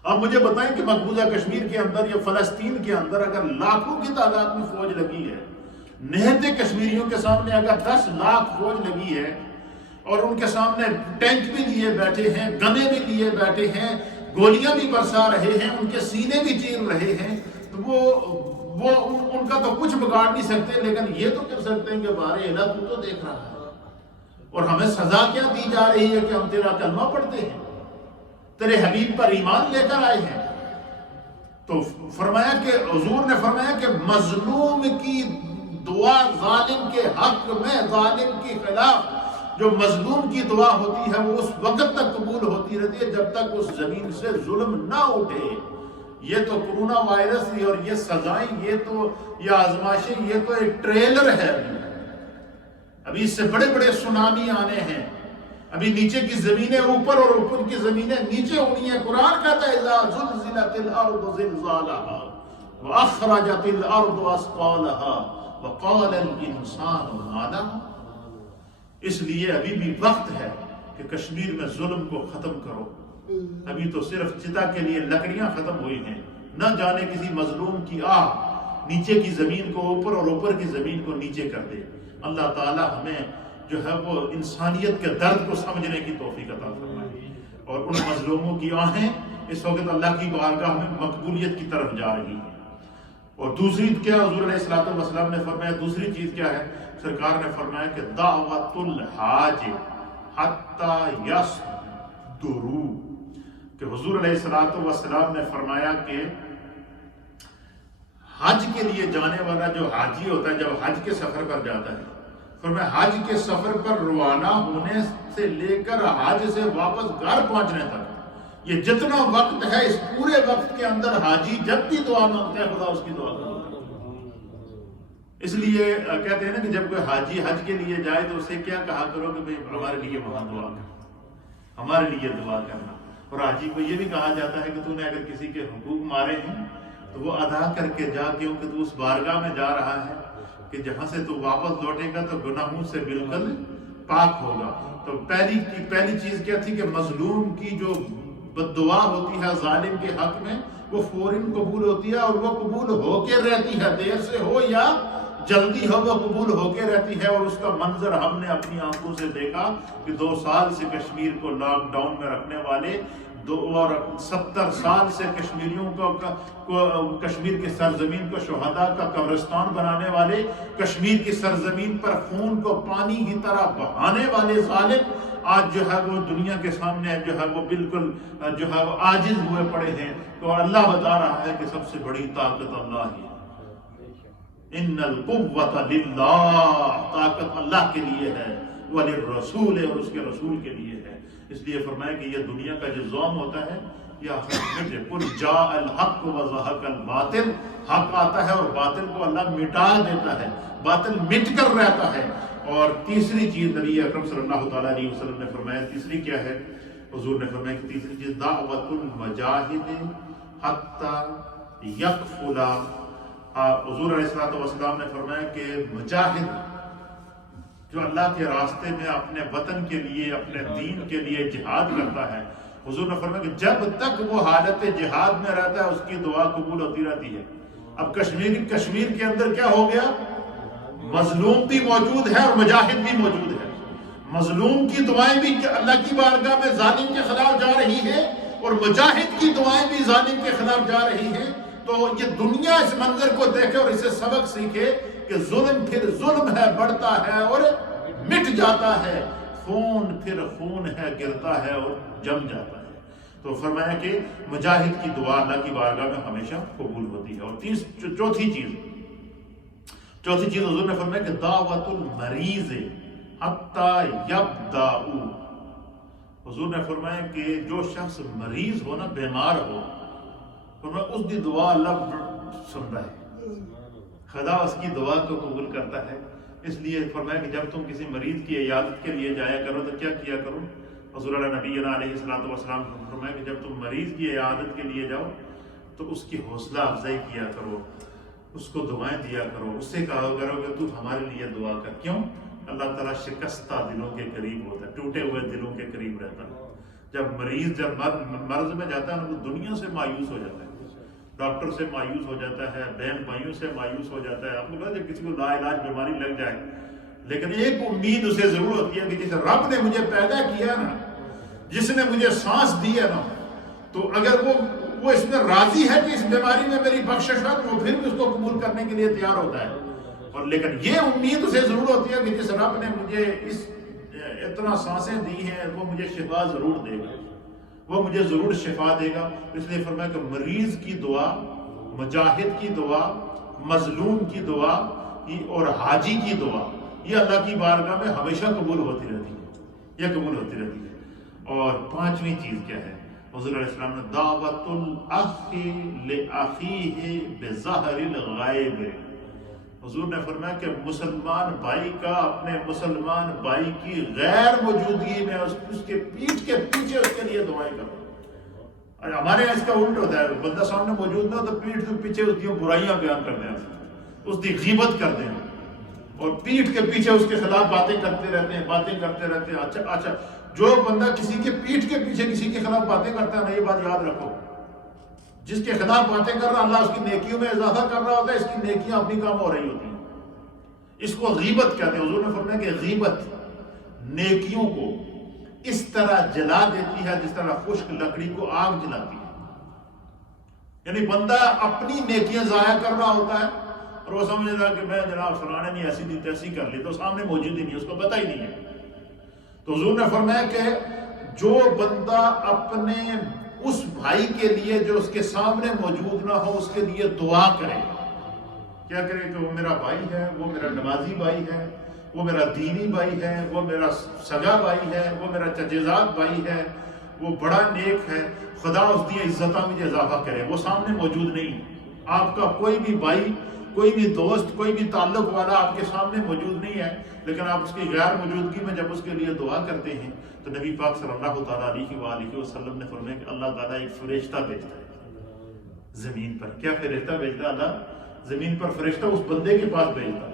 اب مجھے بتائیں کہ مقبوضہ کشمیر کے اندر یا فلسطین کے اندر اگر لاکھوں کی تعداد میں فوج لگی ہے، نہتے کشمیریوں کے سامنے اگر 10 لاکھ فوج لگی ہے، اور ان کے سامنے ٹینک بھی لیے بیٹھے ہیں، گنے بھی لیے بیٹھے ہیں، گولیاں بھی برسا رہے ہیں، ان کے سینے بھی چیر رہے ہیں، تو وہ ان کا تو کچھ بگاڑ نہیں سکتے، لیکن یہ تو کر سکتے ہیں کہ بارے الہ تو دیکھ رہا ہے، اور ہمیں سزا کیا دی جا رہی ہے کہ ہم تیرا کلمہ پڑھتے ہیں، تیرے حبیب پر ایمان لے کر آئے ہیں۔ تو فرمایا کہ حضور نے فرمایا کہ مظلوم کی دعا ظالم کے حق میں، ظالم کے خلاف جو مظلوم کی دعا ہوتی ہے وہ اس وقت تک قبول ہوتی رہتی ہے جب تک اس زمین سے ظلم نہ اٹھے۔ یہ تو کرونا وائرس اور یہ سزائیں، یہ آزمائشیں، یہ تو ایک ٹریلر ہے۔ ابھی اس سے بڑے بڑے سونامی آنے ہیں، ابھی نیچے کی زمینیں اوپر اور اوپر کی زمینیں نیچے ہونی ہیں۔ قرآن کہتا ہے اذا زلزلت الارض زلزالها واخرجت الارض اثقالها وقال الانسان ما لها۔ اس لیے ابھی بھی وقت ہے کہ کشمیر میں ظلم کو ختم کرو۔ ابھی تو صرف چتا کے لیے لکڑیاں ختم ہوئی ہیں، نہ جانے کسی مظلوم کی آہ نیچے کی زمین کو اوپر اور اوپر کی زمین کو نیچے کر دے۔ اللہ تعالی ہمیں جو ہے وہ انسانیت کے درد کو سمجھنے کی توفیق عطا فرمائے، اور ان مظلوموں کی آہیں اس وقت اللہ کی بارگاہ میں مقبولیت کی طرف جا رہی ہیں۔ اور دوسری کیا حضور علیہ الصلوۃ والسلام نے فرمایا؟ دوسری چیز کیا ہے؟ سرکار نے فرمایا کہ دعوت الحاج حتی یصدروا، کہ حضور علیہ الصلوۃ والسلام نے فرمایا کہ حج کے لیے جانے والا جو حاجی ہوتا ہے، جب حج کے سفر پر جاتا ہے، فرمایا حج کے سفر پر روانہ ہونے سے لے کر حج سے واپس گھر پہنچنے تک یہ جتنا وقت ہے، اس پورے وقت کے اندر حاجی جب بھی دعا مانگتا ہے خدا اس کی دعا کرتا ہے۔ اس لیے کہتے ہیں نا کہ جب کوئی حاجی حج کے لیے جائے تو اسے کیا کہا کرو کہ بھئی ہمارے لیے وہاں دعا کر، ہمارے لیے دعا کرنا۔ اور حاجی کو یہ بھی کہا جاتا ہے کہ تو نے اگر کسی کے حقوق مارے ہیں تو وہ ادا کر کے جا، کیونکہ تو اس بارگاہ میں جا رہا ہے کہ جہاں سے تو واپس لوٹے گا تو گناہوں سے بالکل پاک ہوگا۔ تو پہلی چیز کیا تھی کہ مظلوم کی جو بددعا ہوتی ہے ظالم کے حق میں وہ فوراً قبول ہوتی ہے، اور وہ قبول ہو کے رہتی ہے، دیر سے ہو یا جلدی ہو وہ قبول ہو کے رہتی ہے۔ اور اس کا منظر ہم نے اپنی آنکھوں سے دیکھا کہ 2 سال سے کشمیر کو لاک ڈاؤن میں رکھنے والے اور 70 سال سے کشمیریوں کو کشمیر کی سرزمین کو شہداء کا قبرستان بنانے والے، کشمیر کی سرزمین پر خون کو پانی کی طرح بہانے والے ظالم آج جو ہے وہ دنیا کے سامنے جو ہے وہ بالکل جو ہے وہ عاجز ہوئے پڑے ہیں۔ تو اللہ بتا رہا ہے کہ سب سے بڑی طاقت اللہ ہی ہے۔ ان القوۃ للہ، طاقت اللہ کے لیے ہے، وللرسول، اور اس کے رسول کے لیے ہے۔ اس لیے فرمایا کہ یہ دنیا کا جو زوم ہوتا ہے یہ آخرت میں قل جاء الحق وزهق الباطل، حق آتا ہے اور باطل کو اللہ مٹا دیتا ہے، باطل مٹ کر رہتا ہے۔ اور تیسری چیز نبی اکرم صلی اللہ تعالیٰ علیہ وسلم نے فرمایا، تیسری کیا ہے؟ حضور نے فرمایا کہ تیسری چیز دعوت المجاہد حتی یکفل۔ حضور علیہ السلام نے فرمایا کہ مجاہد جو اللہ کے راستے میں اپنے وطن کے لیے، اپنے دین کے لیے جہاد کرتا ہے، حضور نے فرمایا کہ جب تک وہ حالت جہاد میں رہتا ہے اس کی دعا قبول ہوتی رہتی ہے۔ اب کشمیر کے اندر کیا ہو گیا؟ مظلوم بھی موجود ہے اور مجاہد بھی موجود ہے۔ مظلوم کی دعائیں بھی اللہ کی بارگاہ میں ظالم کے خلاف جا رہی ہیں، اور مجاہد کی دعائیں بھی ظالم کے خلاف جا رہی ہیں۔ تو یہ دنیا اس منظر کو دیکھے اور اسے سبق سیکھے کہ ظلم پھر ظلم ہے، بڑھتا ہے اور مٹ جاتا ہے، خون پھر خون ہے، گرتا ہے اور جم جاتا ہے۔ تو فرمایا کہ مجاہد کی دعا اللہ کی بارگاہ میں ہمیشہ قبول ہوتی ہے۔ اور چوتھی چیز حضور نے فرمایا کہ دعوت المریض حتی یبدأ۔ حضور نے فرمایا کہ جو شخص مریض ہو نا، بیمار ہو، فرمایا اس کی دعا اللہ سنتا ہے، خدا اس کی دعا کو قبول کرتا ہے۔ اس لیے فرمایا کہ جب تم کسی مریض کی عیادت کے لیے جایا کرو تو کیا کیا کرو؟ حضور نبی علیہ السلام نے فرمایا کہ جب تم مریض کی عیادت کے لیے جاؤ تو اس کی حوصلہ افزائی کیا کرو، اس کو دعائیں دیا کرو، اس سے کہا کرو کہ تو ہمارے لیے دعا کر۔ کیوں؟ اللہ تعالیٰ شکستہ دلوں کے قریب ہوتا ہے، ٹوٹے ہوئے دلوں کے قریب رہتا ہے۔ جب مریض مرض میں جاتا ہے وہ دنیا سے مایوس ہو جاتا ہے، ڈاکٹر سے مایوس ہو جاتا ہے، بہن بھائیوں سے مایوس ہو جاتا ہے۔ آپ کو پتا جب کسی کو لا علاج بیماری لگ جائے، لیکن ایک امید اسے ضرور ہوتی ہے کہ جس رب نے مجھے پیدا کیا نا، جس نے مجھے سانس دی ہے نا، تو اگر وہ اس میں راضی ہے کہ اس بیماری میں میری بخشش ہے تو وہ پھر بھی اس کو قبول کرنے کے لیے تیار ہوتا ہے۔ اور لیکن یہ امید اسے ضرور ہوتی ہے کہ جس رب نے مجھے اتنا سانسیں دی ہیں وہ مجھے شفا ضرور دے گا، وہ مجھے ضرور شفا دے گا۔ اس لیے فرمایا کہ مریض کی دعا، مجاہد کی دعا، مظلوم کی دعا اور حاجی کی دعا یہ اللہ کی بارگاہ میں ہمیشہ قبول ہوتی رہتی ہے، یہ قبول ہوتی رہتی ہے۔ اور پانچویں چیز کیا ہے؟ حضور علیہ السلام نے دعوت الاخ لاخیہ بظہر الغائب۔ حضور نے فرمایا کہ مسلمان بھائی کا اپنے مسلمان بھائی کی غیر موجودگی میں اس کے پیٹھ کے پیچھے اس کے لیے دعائیں کرو۔ اور ہمارے یہاں اس کا الٹ ہوتا ہے، بندہ سامنے موجود نہ ہو تو پیٹھ کے پیچھے اس کی برائیاں بیان کر دیں، اس کی غیبت کر دیں اور پیٹھ کے پیچھے اس کے خلاف باتیں کرتے رہتے ہیں۔ اچھا جو بندہ کسی کے پیٹھ کے پیچھے کسی کے خلاف باتیں کرتا ہے نا، یہ بات یاد رکھو، جس کے خلاف باتیں کر رہا اللہ اس کی نیکیوں میں اضافہ کر رہا ہوتا ہے، اس کی نیکیاں اپنی کام ہو رہی ہوتی ہیں۔ اس کو غیبت کہتے ہیں۔ حضور نے فرمایا کہ غیبت نیکیوں کو اس طرح جلا دیتی ہے جس طرح خشک لکڑی کو آگ جلاتی ہے۔ یعنی بندہ اپنی نیکیاں ضائع کر رہا ہوتا ہے اور وہ سمجھ رہا کہ میں جناب فلانے نے ایسی دی تیسی کر لی، تو سامنے موجود ہی نہیں، اس کو پتہ ہی نہیں ہے۔ تو حضور نے فرمایا کہ جو بندہ اپنے اس بھائی کے لیے جو اس کے سامنے موجود نہ ہو اس کے لیے دعا کرے، کیا کرے کہ وہ میرا بھائی ہے، وہ میرا نمازی بھائی ہے، وہ میرا دینی بھائی ہے، وہ میرا سگا بھائی ہے، وہ میرا چچیزاد بھائی ہے، وہ بڑا نیک ہے، خدا اس دی عزتاں میں اضافہ کرے۔ وہ سامنے موجود نہیں، آپ کا کوئی بھی بھائی، کوئی بھی دوست، کوئی بھی تعلق والا آپ کے سامنے موجود نہیں ہے، لیکن آپ اس کی غیر موجودگی میں جب اس کے لیے دعا کرتے ہیں تو نبی پاک صلی اللہ تعالیٰ علیہ وآلہ وسلم نے فرمایا کہ اللہ تعالیٰ ایک فرشتہ بھیجتا ہے زمین پر۔ کیا فرشتہ بھیجتا ہے؟ اللہ زمین پر فرشتہ اس بندے کے پاس بھیجتا ہے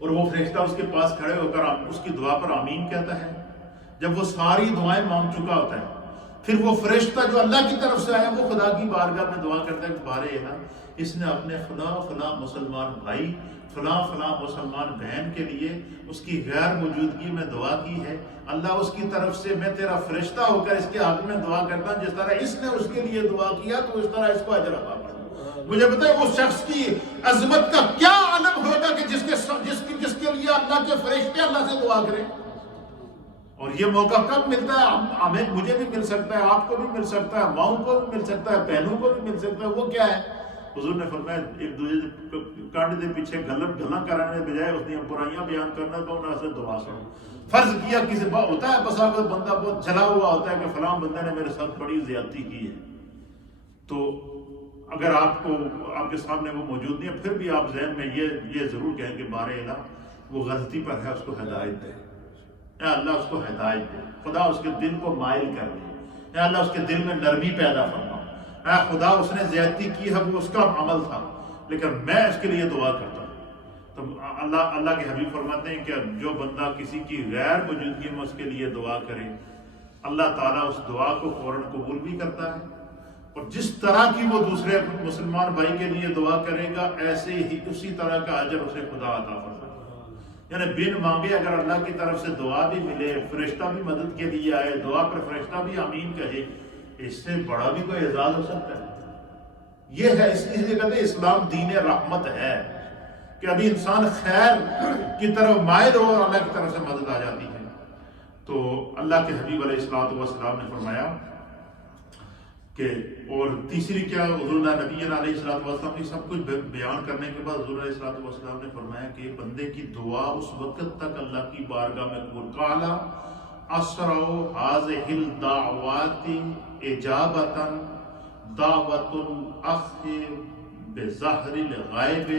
اور وہ فرشتہ اس کے پاس کھڑے ہو کر اس کی دعا پر آمین کہتا ہے۔ جب وہ ساری دعائیں مانگ چکا ہوتا ہے پھر وہ فرشتہ جو اللہ کی طرف سے آیا وہ خدا کی بارگاہ میں دعا کرتا ہے کہ بارے الہ، اس نے اپنے فلاں مسلمان بھائی، فلاں مسلمان بہن کے لیے اس کی غیر موجودگی میں دعا کی ہے، اللہ اس کی طرف سے میں تیرا فرشتہ ہو کر اس کے حق میں دعا کرتا ہوں، جس طرح اس نے اس کے لیے دعا کیا تو اس طرح اس کو اجر عطا فرما۔ مجھے بتائیں اس شخص کی عظمت کا کیا عالم ہوگا کہ جس کے لیے اللہ کے فرشتے اللہ سے دعا کریں۔ اور یہ موقع کب ملتا ہے؟ مجھے بھی مل سکتا ہے، آپ کو بھی مل سکتا ہے، ماؤں کو بھی مل سکتا ہے، بہنوں کو بھی مل سکتا ہے۔ وہ کیا ہے؟ حضور نے فرمایا ایک دوسرے کانڈ دے پیچھے گلاں کرانے بجائے اس نے برائیاں بیان کرنا تو انہوں نے دعا سنو۔ فرض کیا کسی ہوتا ہے بس اگر بندہ بہت جلا ہوا ہوتا ہے کہ فلاں بندہ نے میرے ساتھ بڑی زیادتی کی ہے، تو اگر آپ کے سامنے وہ موجود نہیں ہے پھر بھی آپ ذہن میں یہ ضرور کہیں کہ بارے الہ وہ غلطی پر ہے، اس کو ہدایت دے، اے اللہ اس کو ہدایت دے، خدا اس کے دل کو مائل کر دے، اے اللہ اس کے دل میں نرمی پیدا فرما، اے خدا اس نے زیادتی کی ہے وہ اس کا عمل تھا لیکن میں اس کے لیے دعا کرتا ہوں۔ تو اللہ کے حبیب فرماتے ہیں کہ جو بندہ کسی کی غیر موجودگی میں اس کے لیے دعا کرے اللہ تعالیٰ اس دعا کو فوراً قبول بھی کرتا ہے، اور جس طرح کی وہ دوسرے مسلمان بھائی کے لیے دعا کرے گا ایسے ہی اسی طرح کا اجر اسے خدا عطا فرمائے۔ یعنی بن مانگے اگر اللہ کی طرف سے دعا بھی ملے، فرشتہ بھی مدد کے لیے آئے، دعا پر فرشتہ بھی آمین کہے، اس سے بڑا بھی کوئی اعزاز ہو سکتا ہے؟ یہ ہے، اس لیے کہتے ہیں اسلام دین رحمت ہے۔ کہ ابھی انسان خیر کی طرف مائل ہو اور اللہ کی طرف سے مدد آ جاتی ہے۔ تو اللہ کے حبیب علیہ الصلوۃ والسلام نے فرمایا کہ، اور تیسری کیا، حضور نبی علیہ الصلوۃ والسلام کی سب کچھ بیان کرنے کے بعد حضور علیہ الصلوۃ والسلام نے فرمایا کہ بندے کی دعا اس وقت تک اللہ کی بارگاہ میں قبول، قال اسرع هذه الدعوات اجابۃ دعوۃ الاخ بظہر الغیب،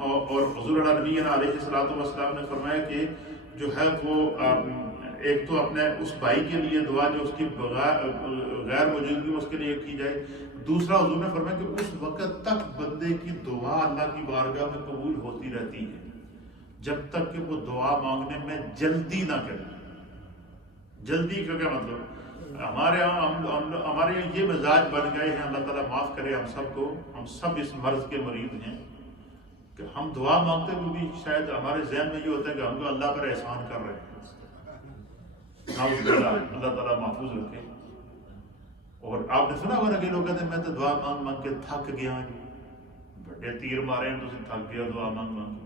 اور حضور نبی علیہ الصلوۃ والسلام نے فرمایا کہ جو ہے وہ ایک تو اپنے اس بھائی کے لیے دعا جو اس کی غیر موجودگی میں اس کے لیے کی جائے، دوسرا حضور نے فرمایا کہ اس وقت تک بندے کی دعا اللہ کی بارگاہ میں قبول ہوتی رہتی ہے جب تک کہ وہ دعا مانگنے میں جلدی نہ کرے۔ جلدی کا کیا مطلب؟ ہمارے یہاں یہ مزاج بن گئے ہیں، اللہ تعالیٰ معاف کرے ہم سب کو، ہم سب اس مرض کے مریض ہیں کہ ہم دعا مانگتے ہوئے بھی شاید ہمارے ذہن میں یہ ہوتا ہے کہ ہم کو اللہ پر احسان کر رہے ہیں۔ اللہ تعالیٰ محفوظ رکھے۔ اور آپ نے سنا ہوگا کہ لوگ کہتے ہیں میں تو دعا مانگ مانگ کے تھک گیا ہوں، بڑے تیر مارے ہیں تو تھک گیا دعا مانگ مانگ کے۔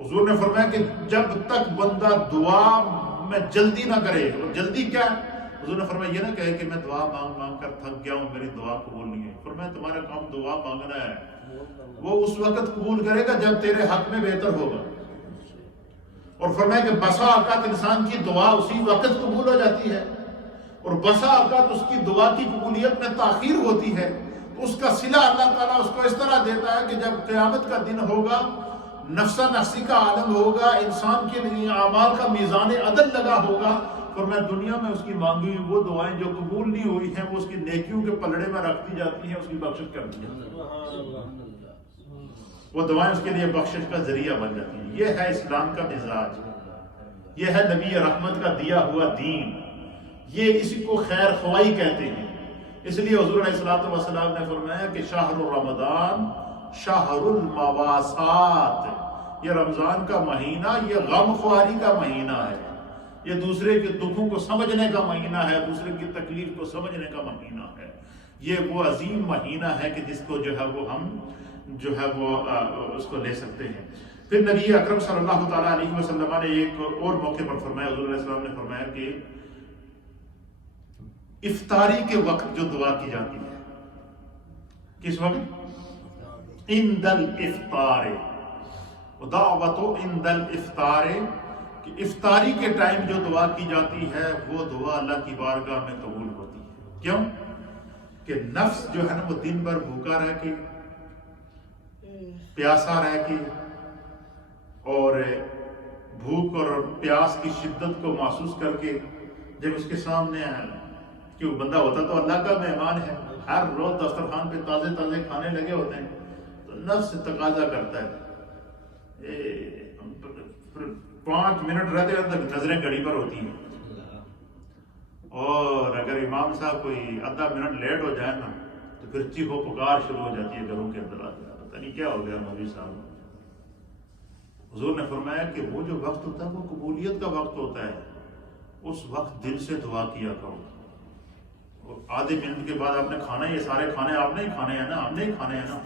حضور نے فرمایا کہ جب تک بندہ دعا میں جلدی نہ کرے، اور جلدی کیا ہے؟ حضور نے فرمایا یہ نہ کہے کہ میں دعا مانگ مانگ کر تھک گیا ہوں، میری دعا قبول نہیں ہے۔ فرمایا تمہارا کام دعا مانگنا ہے، وہ اس وقت قبول کرے گا جب تیرے حق میں بہتر ہوگا۔ اور فرمایا کہ بسا اوقات انسان کی دعا اسی وقت قبول ہو جاتی ہے، اور بسا اوقات اس کی دعا کی قبولیت میں تاخیر ہوتی ہے۔ اس کا صلہ اللہ تعالیٰ اس کو اس طرح دیتا ہے کہ جب قیامت کا دن ہوگا، نفسا نفسی کا عالم ہوگا، انسان کے لیے اعمال کا میزان عدل لگا ہوگا، فرمایا دنیا میں اس کی مانگی ہوئی وہ دعائیں جو قبول نہیں ہوئی ہیں وہ اس کی نیکیوں کے پلڑے میں رکھ دی جاتی ہیں، اس کی بخشش کر دی جاتی ہے، وہ دعائیں اس کے لیے بخشش کا ذریعہ بن جاتی ہیں۔ یہ ہے اسلام کا مزاج، یہ ہے نبی رحمت کا دیا ہوا دین، یہ اسی کو خیر خواہی کہتے ہیں۔ اس لیے حضور علیہ الصلوۃ والسلام نے فرمایا کہ شہر رمضان شہر المواسات، یہ رمضان کا مہینہ یہ غم خواری کا مہینہ ہے، یہ دوسرے کے دکھوں کو سمجھنے کا مہینہ ہے، دوسرے کی تکلیف کو سمجھنے کا مہینہ ہے۔ یہ وہ عظیم مہینہ ہے کہ جس کو جو ہے وہ ہم جو ہے وہ اس کو لے سکتے ہیں۔ پھر نبی اکرم صلی اللہ تعالیٰ علیہ وسلم نے ایک اور موقع پر فرمایا، حضور علیہ السلام نے فرمایا کہ افطاری کے وقت جو دعا کی جاتی ہے، کس وقت؟ عند الافطار، دعوت عند الافطار، کہ افطاری کے ٹائم جو دعا کی جاتی ہے وہ دعا اللہ کی بارگاہ میں قبول ہوتی ہے۔ کیوں؟ کہ نفس جو ہے نا وہ دن بھر بھوکا رہ کے، پیاسا رہ کے، اور بھوک اور پیاس کی شدت کو محسوس کر کے جب اس کے سامنے کہ وہ بندہ ہوتا تو اللہ کا مہمان ہے، ہر روز دسترخوان پہ تازے تازے کھانے لگے ہوتے ہیں، تو نفس تقاضا کرتا ہے 5 منٹ رہتے ہیں تک نظریں گھڑی پر ہوتی ہیں، اور اگر امام صاحب کوئی آدھا منٹ لیٹ ہو جائے نا تو پھر چیخو پکار شروع ہو جاتی ہے گھروں کے اندر آ جاتا، پتہ نہیں کیا ہو گیا مولوی صاحب۔ حضور نے فرمایا کہ وہ جو وقت ہوتا ہے وہ قبولیت کا وقت ہوتا ہے، اس وقت دل سے دعا کیا کرو۔ اور آدھے منٹ کے بعد آپ نے کھانا، یہ سارے کھانے آپ نے ہی کھانے ہیں نا، ہم نے ہی کھانے ہیں نا،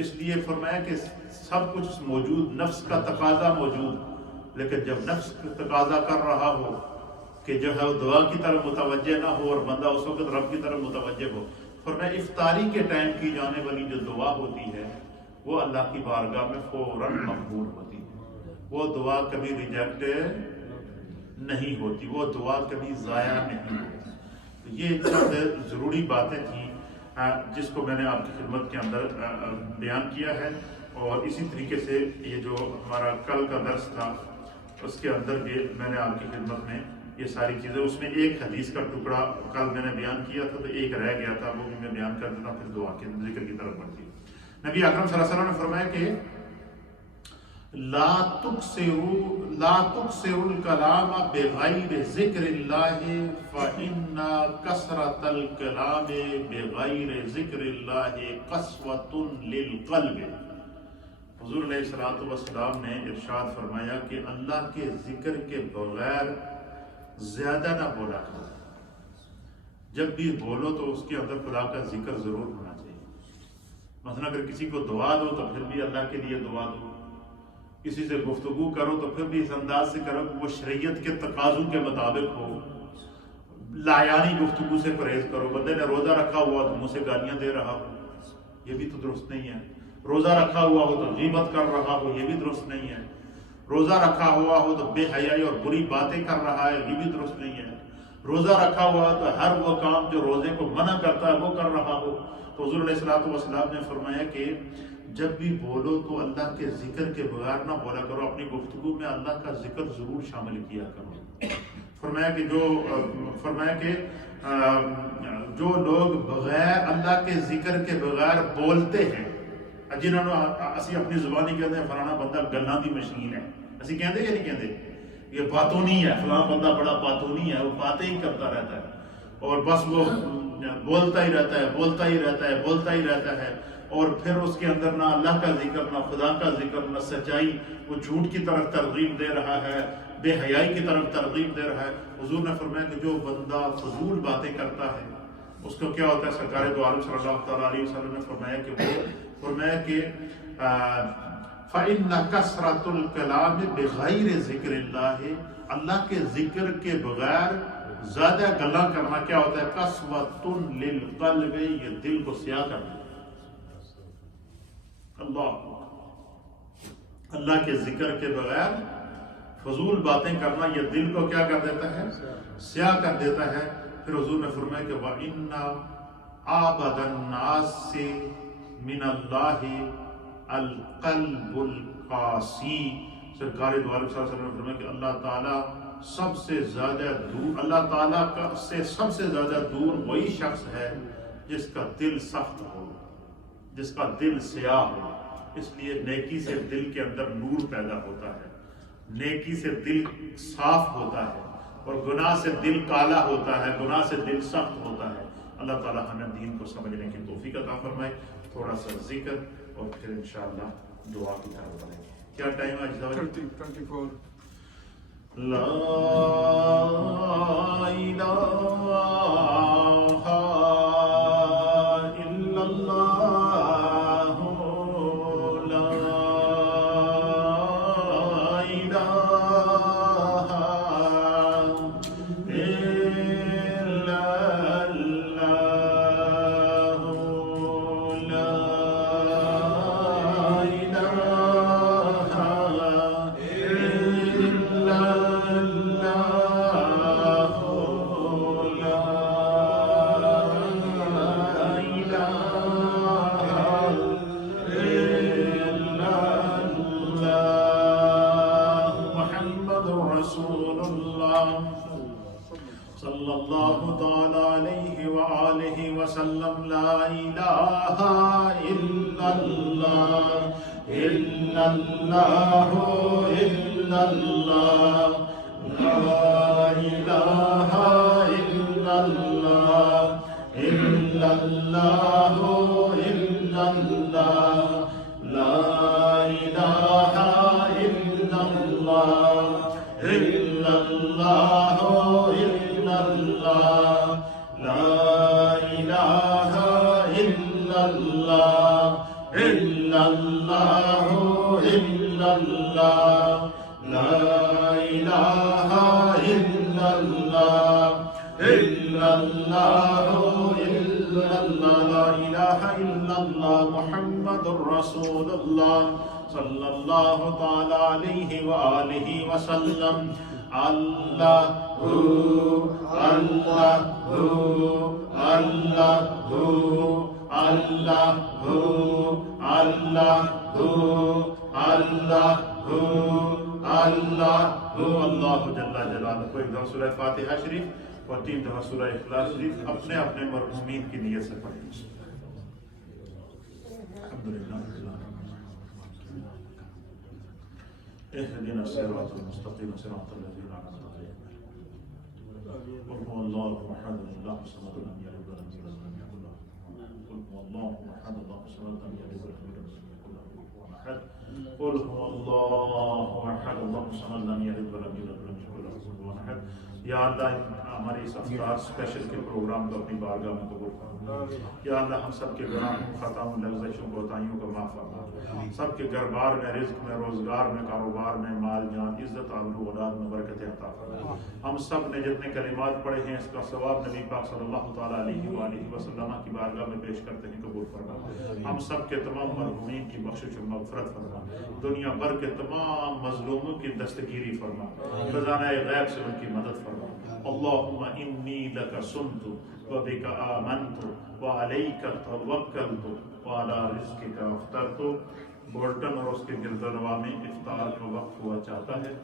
اس لیے فرمایا کہ سب کچھ موجود، نفس کا تقاضا موجود، لیکن جب نفس تقاضا کر رہا ہو کہ جو ہے وہ دعا کی طرف متوجہ نہ ہو اور بندہ اس وقت رب کی طرف متوجہ ہو، فرمایا افطاری کے ٹائم کی جانے والی جو دعا ہوتی ہے وہ اللہ کی بارگاہ میں فوراً مقبول ہوتی ہے، وہ دعا کبھی ریجیکٹ نہیں ہوتی، وہ دعا کبھی ضائع نہیں ہوتی۔ تو یہ چند ضروری باتیں تھیں جس کو میں نے آپ کی خدمت کے اندر بیان کیا ہے، اور اسی طریقے سے یہ جو ہمارا کل کا درس تھا اس کے اندر بھی میں نے آپ کی خدمت میں یہ ساری چیزیں، اس میں ایک حدیث کا ٹکڑا کل میں نے بیان کیا تھا تو ایک رہ گیا تھا، وہ بھی میں بیان کر دیتا ہوں، پھر دعا کے ذکر کی طرف بڑھتی۔ نبی اکرم صلی اللہ علیہ وسلم نے فرمایا کہ لا تکثروا الکلام بغیر ذکر اللہ فإن کثرة الکلام بغیر ذکر اللہ قسوة للقلب۔ حضور علیہ الصلوۃ والسلام نے ارشاد فرمایا کہ اللہ کے ذکر کے بغیر زیادہ نہ بولا کرو، جب بھی بولو تو اس کے اندر خدا کا ذکر ضرور ہونا چاہیے۔ مثلا اگر کسی کو دعا دو تو پھر بھی اللہ کے لیے دعا دو، کسی سے گفتگو کرو تو پھر بھی اس انداز سے کرو کہ وہ شریعت کے تقاضوں کے مطابق ہو، لایانی گفتگو سے پرہیز کرو۔ بندے نے روزہ رکھا ہوا تو منہ سے گالیاں دے رہا ہو، یہ بھی تو درست نہیں ہے۔ روزہ رکھا ہوا ہو تو غیبت کر رہا ہو، یہ بھی درست نہیں ہے۔ روزہ رکھا ہوا ہو تو بے حیائی اور بری باتیں کر رہا ہے، یہ بھی درست نہیں ہے۔ روزہ رکھا ہوا تو ہر وہ کام جو روزے کو منع کرتا ہے وہ کر رہا ہو۔ تو حضور علیہ الصلوۃ والسلام نے فرمایا کہ جب بھی بولو تو اللہ کے ذکر کے بغیر نہ بولا کرو، اپنی گفتگو میں اللہ کا ذکر ضرور شامل کیا کرو۔ فرمایا کہ جو لوگ بغیر اللہ کے ذکر کے بغیر بولتے ہیں، جنہوں نے اسی اپنی زبانی کہتے ہیں فلانا بندہ گلاں دی مشین ہے، اسی کہتے یا نہیں کہتے، یہ باتونی ہے، فلانا بندہ بڑا باتونی ہے، وہ باتیں ہی کرتا رہتا ہے اور بس وہ بولتا ہی رہتا ہے، اور پھر اس کے اندر نہ اللہ کا ذکر، نہ خدا کا ذکر، نہ سچائی، وہ جھوٹ کی طرف ترغیب دے رہا ہے، بے حیائی کی طرف ترغیب دے رہا ہے۔ حضور نے فرمایا کہ جو بندہ فضول باتیں کرتا ہے اس کو کیا ہوتا ہے؟ سرکار دو عالم صلی اللہ تعالیٰ علیہ وسلم نے فرمایا کہ فَإِنَّ كَثْرَةُ الْكَلَامِ بِغَيْرِ ذِكْرِ اللَّهِ، اللہ کے ذکر کے بغیر زیادہ گلاں کرنا کیا ہوتا ہے؟ قَسْوَةٌ لِلْقَلْبِ، یہ دل کو سیاہ کر دیتا ہے۔ اللہ کے ذکر کے بغیر فضول باتیں کرنا یہ دل کو کیا کر دیتا ہے؟ سیاہ کر دیتا ہے۔ پھر حضور نے فرمایا کہ وَإِنَّ أَعْبَدَ النَّاسِ مِنَ اللَّهِ الْقَلْبُ الْقَاسِي، سرکار دو عالم صلی اللہ علیہ وسلم نے فرمایا کہ اللہ تعالیٰ سب سے زیادہ دور، اللہ تعالیٰ سے سب سے زیادہ دور وہی شخص ہے جس کا دل سخت ہو، جس کا دل سیاہ ہو۔ اس لیے نیکی سے دل کے اندر نور پیدا ہوتا ہے، نیکی سے دل صاف ہوتا ہے، اور گناہ سے دل کالا ہوتا ہے، گناہ سے دل سخت ہوتا ہے۔ اللہ تعالیٰ ہمیں دین کو سمجھنے کی توفیق عطا فرمائے۔ تھوڑا سا ذکر اور پھر انشاءاللہ دعا کی طرف بڑھیں گے۔ کیا ٹائم ہے؟ 34 لا الہ الا اللہ، لا الہ الا اللہ، لا صلی اللہ تعالی علیہ وآلہ وسلم، لا الہ الا اللہ، الا اللہ، الا اللہ، لا الہ الا اللہ، الا اللہ، الا اللہ، لا الہ الا اللہ، الا اللہ، الا اللہ، لا الہ الا اللہ، الا اللہ، الا اللہ، لا الہ الا اللہ، الا اللہ، الا اللہ، لا الہ الا اللہ، محمد رسول اللہ صلی اللہ تعالی علیہ وآلہ وسلم۔ اللہ اللہ اللہ اللہ اللہ اللہ اللہ اللہ جل جلالہ۔ ایک دفعہ سورہ فاتحہ شریف اور 3 دفعہ سورہ اخلاص شریف اپنے اپنے مرحومین کی نیت سے پڑھیں۔ الحمدللہ اهدنا الصراط المستقيم صراط الذين أنعمت عليهم قل هو الله أحد الله الصمد لم يلد ولم يولد ولم يكن له كفوا أحد قل هو الله أحد الله الصمد لم يلد ولم يولد ولم يكن له كفوا أحد قل هو اللہ احد اللہ الصمد لم یلد ولم یولد ولم یکن له کفوا احد۔ یا اللہ ہمارے اس افطار اسپیشل کے پروگرام کو اپنی بارگاہ میں قبول فرما۔ یا اللہ ہم سب کے گناہوں، خطاؤں، لغزشوں، کوتاہیوں کو معاف فرما۔ سب کے گھر بار میں، رزق میں، روزگار میں، کاروبار میں، مال جان، عزت، آبرو، اولاد میں برکت عطا فرما۔ ہم سب نے جتنے کلمات پڑھے ہیں اس کا ثواب نبی پاک صلی اللہ تعالیٰ علیہ وآلہ وسلم کی بارگاہ میں پیش کرتے ہیں، قبول فرما۔ ہم سب کے تمام مرحومین کی بخشش و مغفرت فرما۔ دنیا بھر کے تمام مظلوموں کی دستگیری فرما، خزانہ غیب سے ان کی مدد فرما۔ اللہم انی لک صمت وبک آمنت وعلیک توکلت وعلی رزقک افطرت۔ بولٹن اور اس کے گرد و نواح میں افطار کا وقت ہوا چاہتا ہے۔